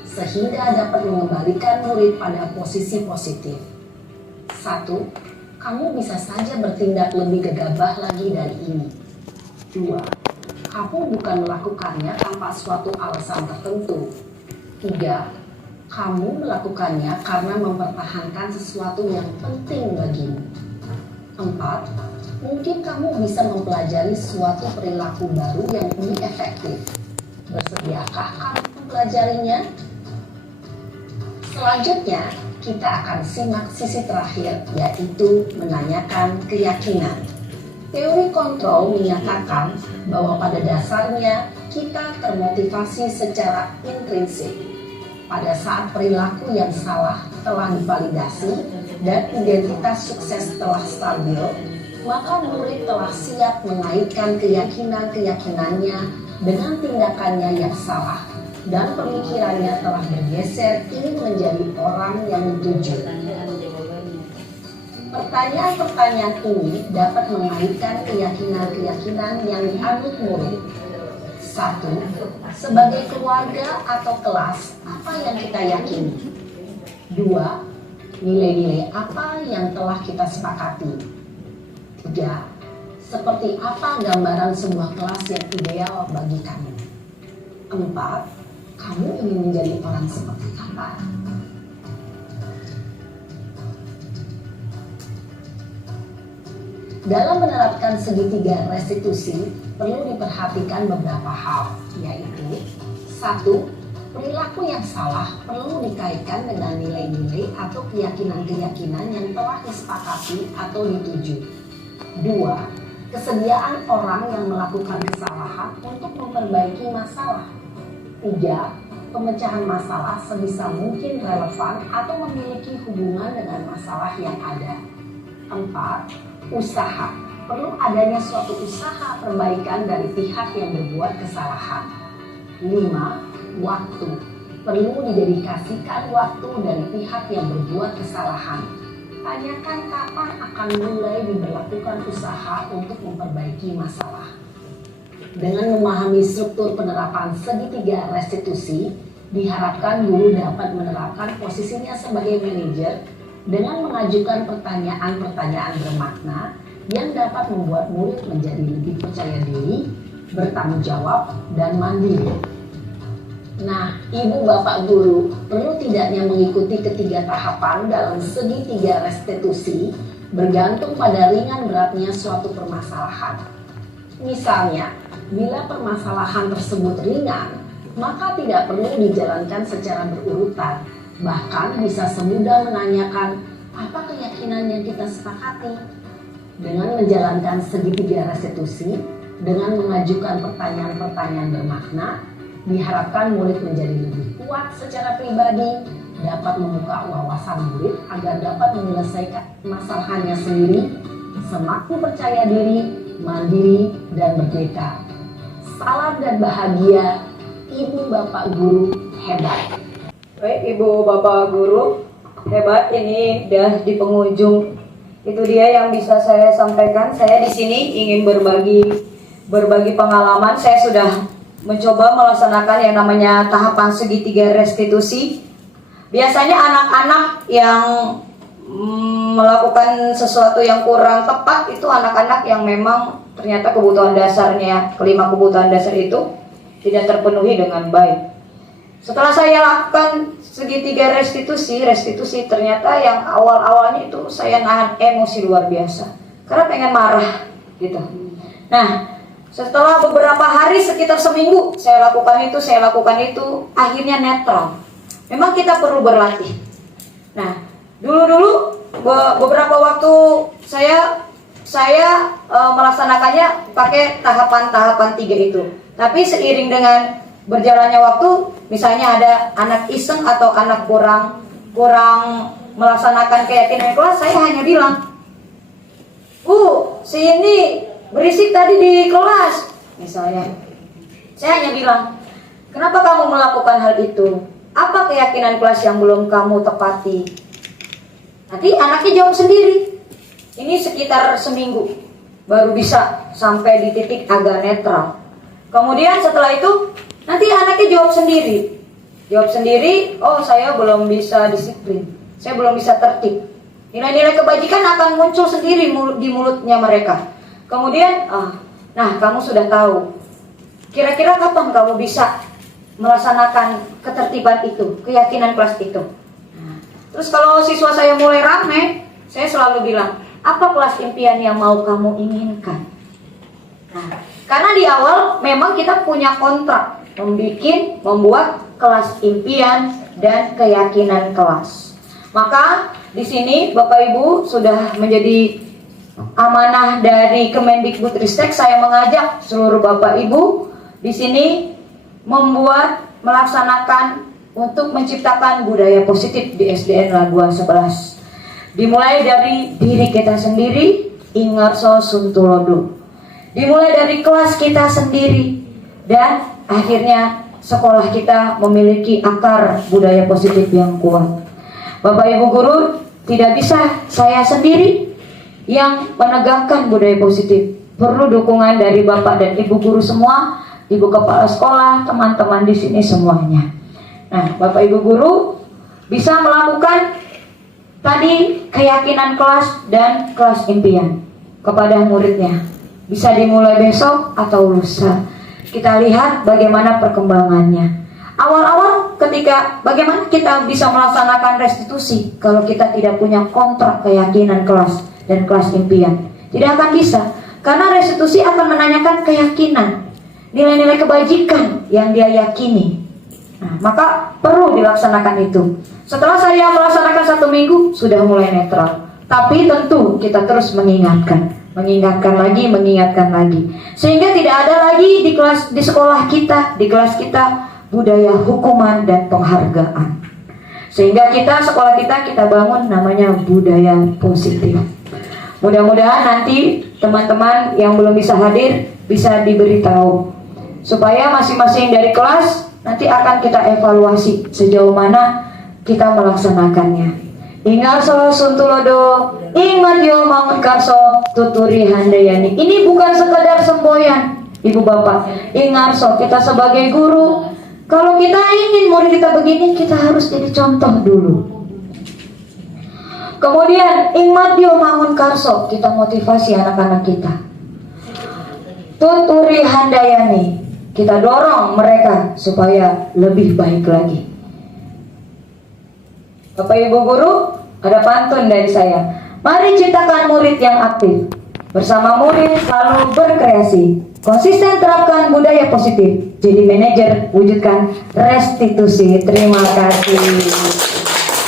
sehingga dapat mengembalikan murid pada posisi positif. 1. Kamu bisa saja bertindak lebih gegabah lagi dari ini. 2. Kamu bukan melakukannya tanpa suatu alasan tertentu. 3. Kamu melakukannya karena mempertahankan sesuatu yang penting bagimu. 4. Mungkin kamu bisa mempelajari suatu perilaku baru yang lebih efektif. Bersediakah kamu mempelajarinya? Selanjutnya, kita akan simak sisi terakhir, yaitu menanyakan keyakinan. Teori kontrol menyatakan bahwa pada dasarnya kita termotivasi secara intrinsik. Pada saat perilaku yang salah telah divalidasi dan identitas sukses telah stabil, maka murid telah siap mengaitkan keyakinan-keyakinannya dengan tindakannya yang salah dan pemikirannya telah bergeser ingin menjadi orang yang dituju. Pertanyaan-pertanyaan ini dapat mengaitkan keyakinan-keyakinan yang dianut murid. 1. Sebagai keluarga atau kelas, apa yang kita yakini? 2. Nilai-nilai apa yang telah kita sepakati? 3. Seperti apa gambaran sebuah kelas yang ideal bagi kamu? 4. Kamu ingin menjadi orang seperti apa? Dalam menerapkan segitiga restitusi, perlu diperhatikan beberapa hal, yaitu 1. Perilaku yang salah perlu dikaitkan dengan nilai-nilai atau keyakinan-keyakinan yang telah disepakati atau dituju. 2. Kesediaan orang yang melakukan kesalahan untuk memperbaiki masalah. 3. Pemecahan masalah sebisa mungkin relevan atau memiliki hubungan dengan masalah yang ada. 4. Usaha. Perlu adanya suatu usaha perbaikan dari pihak yang berbuat kesalahan. 5. Waktu. Perlu didedikasikan waktu dari pihak yang berbuat kesalahan. Tanyakan kapan akan mulai diberlakukan usaha untuk memperbaiki masalah. Dengan memahami struktur penerapan segitiga restitusi, diharapkan guru dapat menerapkan posisinya sebagai manajer dengan mengajukan pertanyaan-pertanyaan bermakna yang dapat membuat murid menjadi lebih percaya diri, bertanggung jawab, dan mandiri. Nah, ibu bapak guru perlu tidaknya mengikuti ketiga tahapan dalam segitiga restitusi bergantung pada ringan beratnya suatu permasalahan. Misalnya, bila permasalahan tersebut ringan, maka tidak perlu dijalankan secara berurutan. Bahkan bisa semudah menanyakan apa keyakinan yang kita sepakati. Dengan menjalankan segitiga restitusi, dengan mengajukan pertanyaan-pertanyaan bermakna, diharapkan murid menjadi lebih kuat secara pribadi, dapat membuka wawasan murid agar dapat menyelesaikan masalahnya sendiri, semakin percaya diri, mandiri, dan merdeka. Salam dan bahagia, ibu bapak guru hebat. Baik, Ibu Bapak Guru, hebat, ini udah di penghujung. Itu dia yang bisa saya sampaikan. Saya di sini ingin berbagi pengalaman. Saya sudah mencoba melaksanakan yang namanya tahapan segitiga restitusi. Biasanya anak-anak yang melakukan sesuatu yang kurang tepat itu anak-anak yang memang ternyata kebutuhan dasarnya, kelima kebutuhan dasar itu tidak terpenuhi dengan baik. Setelah saya lakukan segitiga restitusi ternyata yang awal-awalnya itu saya nahan emosi luar biasa karena pengen marah gitu. Nah, setelah beberapa hari sekitar seminggu saya lakukan itu akhirnya netral. Memang kita perlu berlatih. Nah, dulu beberapa waktu saya melaksanakannya pakai tahapan-tahapan 3 itu. Tapi seiring dengan berjalannya waktu, misalnya ada anak iseng atau anak kurang melaksanakan keyakinan kelas, saya hanya bilang, si ini berisik tadi di kelas, misalnya. Saya hanya bilang, kenapa kamu melakukan hal itu? Apa keyakinan kelas yang belum kamu tepati? Nanti anaknya jawab sendiri. Ini sekitar seminggu baru bisa sampai di titik agak netral. Kemudian setelah itu nanti anaknya jawab sendiri, oh saya belum bisa disiplin, saya belum bisa tertib. Nilai-nilai kebajikan akan muncul sendiri di mulutnya mereka. Kemudian, nah kamu sudah tahu, kira-kira kapan kamu bisa melaksanakan ketertiban itu, keyakinan kelas itu. Nah, terus kalau siswa saya mulai rame, saya selalu bilang, apa kelas impian yang mau kamu inginkan? Nah, karena di awal memang kita punya kontrak membuat kelas impian dan keyakinan kelas. Maka di sini Bapak Ibu sudah menjadi amanah dari Kemendikbudristek. Saya mengajak seluruh Bapak Ibu di sini melaksanakan untuk menciptakan budaya positif di SDN Labuan 11. Dimulai dari diri kita sendiri, Ingarso Suntulodo. Dimulai dari kelas kita sendiri dan akhirnya sekolah kita memiliki akar budaya positif yang kuat. Bapak Ibu guru, tidak bisa saya sendiri yang menegakkan budaya positif. Perlu dukungan dari Bapak dan Ibu guru semua, Ibu kepala sekolah, teman-teman di sini semuanya. Nah, Bapak Ibu guru bisa melakukan tadi keyakinan kelas dan kelas impian kepada muridnya. Bisa dimulai besok atau lusa. Kita lihat bagaimana perkembangannya. Awal-awal ketika bagaimana kita bisa melaksanakan restitusi kalau kita tidak punya kontrak keyakinan kelas dan kelas impian. Tidak akan bisa. Karena restitusi akan menanyakan keyakinan, nilai-nilai kebajikan yang dia yakini. Nah, maka perlu dilaksanakan itu. Setelah saya melaksanakan 1 minggu, sudah mulai netral. Tapi tentu kita terus mengingatkan lagi. Sehingga tidak ada lagi di sekolah kita, di kelas kita, budaya hukuman dan penghargaan. Sehingga sekolah kita bangun namanya budaya positif. Mudah-mudahan nanti teman-teman yang belum bisa hadir bisa diberitahu. Supaya masing-masing dari kelas nanti akan kita evaluasi sejauh mana kita melaksanakannya. Ingarso suntulodo, ingmadyo mangunkarso, tuturi handayani. Ini bukan sekadar semboyan, Ibu Bapak. Ingarso, kita sebagai guru, kalau kita ingin murid kita begini, kita harus jadi contoh dulu. Kemudian ingmadyo mangunkarso, kita motivasi anak-anak kita. Tuturi handayani, kita dorong mereka supaya lebih baik lagi. Bapak Ibu guru, ada pantun dari saya. Mari ciptakan murid yang aktif. Bersama murid selalu berkreasi. Konsisten terapkan budaya positif. Jadi manajer, wujudkan restitusi. Terima kasih.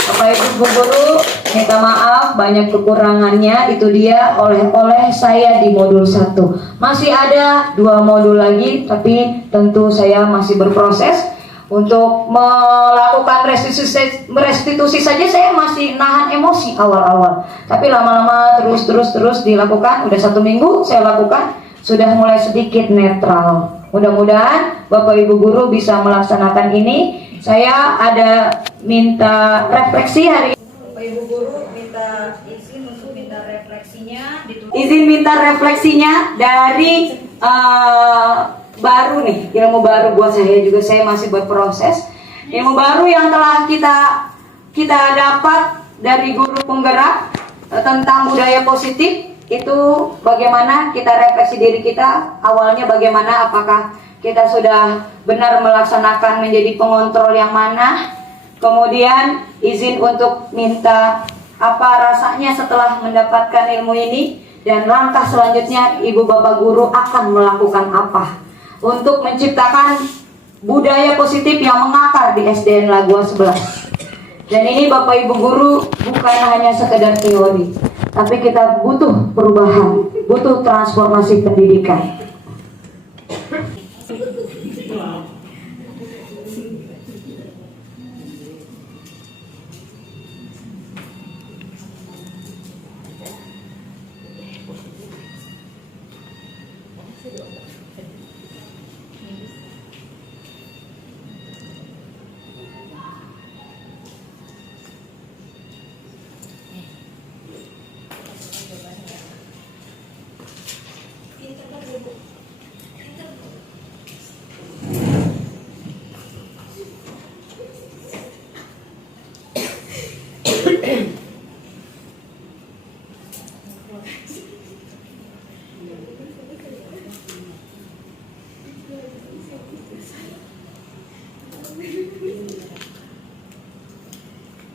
Bapak Ibu guru, minta maaf banyak kekurangannya. Itu dia oleh saya di modul 1. Masih ada 2 modul lagi, tapi tentu saya masih berproses. Untuk melakukan restitusi saja saya masih nahan emosi awal-awal. Tapi lama-lama terus dilakukan. Udah 1 minggu saya lakukan, sudah mulai sedikit netral. Mudah-mudahan Bapak Ibu guru bisa melaksanakan ini. Saya ada minta refleksi hari ini. Bapak Ibu guru minta izin untuk minta refleksinya. Izin minta refleksinya dari baru nih, ilmu baru buat saya juga, saya masih berproses. Ilmu baru yang telah kita dapat dari guru penggerak tentang budaya positif itu bagaimana kita refleksi diri kita. Awalnya bagaimana, apakah kita sudah benar melaksanakan menjadi pengontrol yang mana. Kemudian izin untuk minta apa rasanya setelah mendapatkan ilmu ini, dan langkah selanjutnya Ibu Bapak guru akan melakukan apa untuk menciptakan budaya positif yang mengakar di SDN Lagoa 11. Dan ini Bapak Ibu guru bukan hanya sekedar teori, tapi kita butuh perubahan, butuh transformasi pendidikan.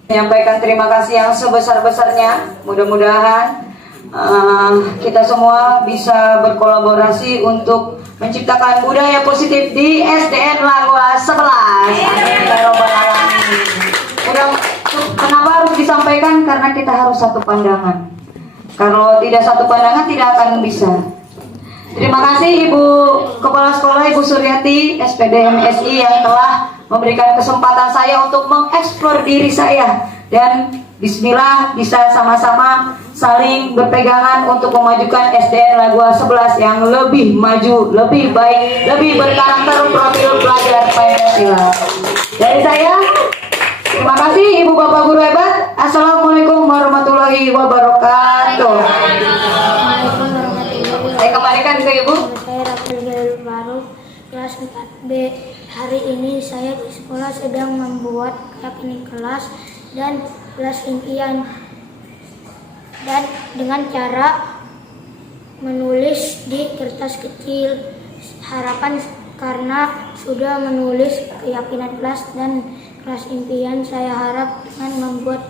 Menyampaikan terima kasih yang sebesar-besarnya. Mudah-mudahan kita semua bisa berkolaborasi untuk menciptakan budaya positif di SDN Lagoa 11. Amin ya robbal alamin. Kenapa harus disampaikan? Karena kita harus satu pandangan. Kalau tidak satu pandangan tidak akan bisa. Terima kasih Ibu Kepala Sekolah Ibu Suryati SPD MSI yang telah memberikan kesempatan saya untuk mengeksplor diri saya dan Bismillah bisa sama-sama saling berpegangan untuk memajukan SDN Lagua 11 yang lebih maju, lebih baik, lebih berkarakter profil pelajar Pancasila. Dari saya, terima kasih Ibu Bapak Guru hebat. Assalamualaikum warahmatullahi wabarakatuh. Saya kembalikan ke Ibu. Saya Rafael Jalur Baru, kelas 4B. Hari ini saya di sekolah sedang membuat keyakinan kelas dan kelas impian, dan dengan cara menulis di kertas kecil. Harapan karena sudah menulis keyakinan kelas dan kelas impian, saya harap dengan membuat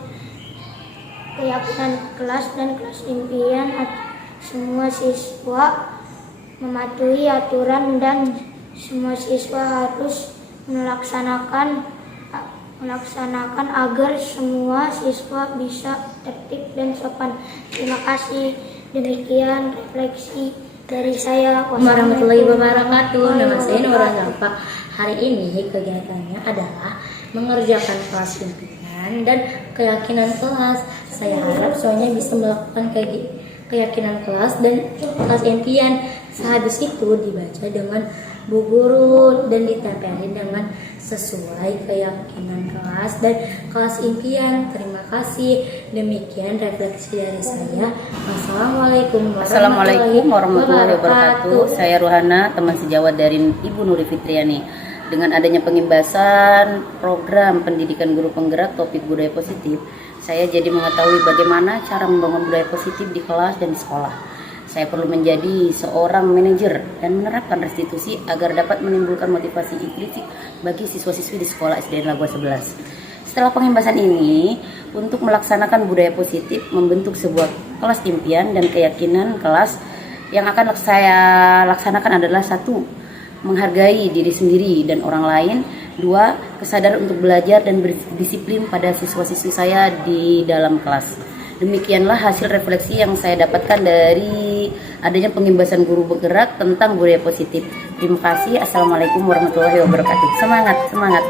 keyakinan kelas dan kelas impian semua siswa mematuhi aturan dan semua siswa harus melaksanakan agar semua siswa bisa tertib dan sopan. Terima kasih. Demikian refleksi dari saya. Warahmatullahi wabarakatuh. Nama saya Nurah Zalfa. Hari ini kegiatannya adalah mengerjakan kelas impian dan keyakinan kelas. Saya harap semuanya bisa melakukan keyakinan kelas dan kelas impian. Sehabis itu dibaca dengan Bu Guru dan ditempelin dengan sesuai keyakinan kelas dan kelas impian. Terima kasih. Demikian refleksi dari saya. Assalamualaikum warahmatullahi wabarakatuh. Saya Ruhana, teman sejawat dari Ibu Nuri Fitriani. Dengan adanya pengimbasan program pendidikan guru penggerak topik budaya positif, saya jadi mengetahui bagaimana cara membangun budaya positif di kelas dan di sekolah. Saya perlu menjadi seorang manajer dan menerapkan restitusi agar dapat menimbulkan motivasi inklusif bagi siswa-siswi di sekolah SDN Lagua 11. Setelah pengimbasan ini, untuk melaksanakan budaya positif, membentuk sebuah kelas impian dan keyakinan kelas yang akan saya laksanakan adalah 1. Menghargai diri sendiri dan orang lain. 2. Kesadaran untuk belajar dan berdisiplin pada siswa-siswi saya di dalam kelas. Demikianlah hasil refleksi yang saya dapatkan dari adanya pengimbasan guru bergerak tentang budaya positif. Terima kasih. Assalamualaikum warahmatullahi wabarakatuh. Semangat, semangat.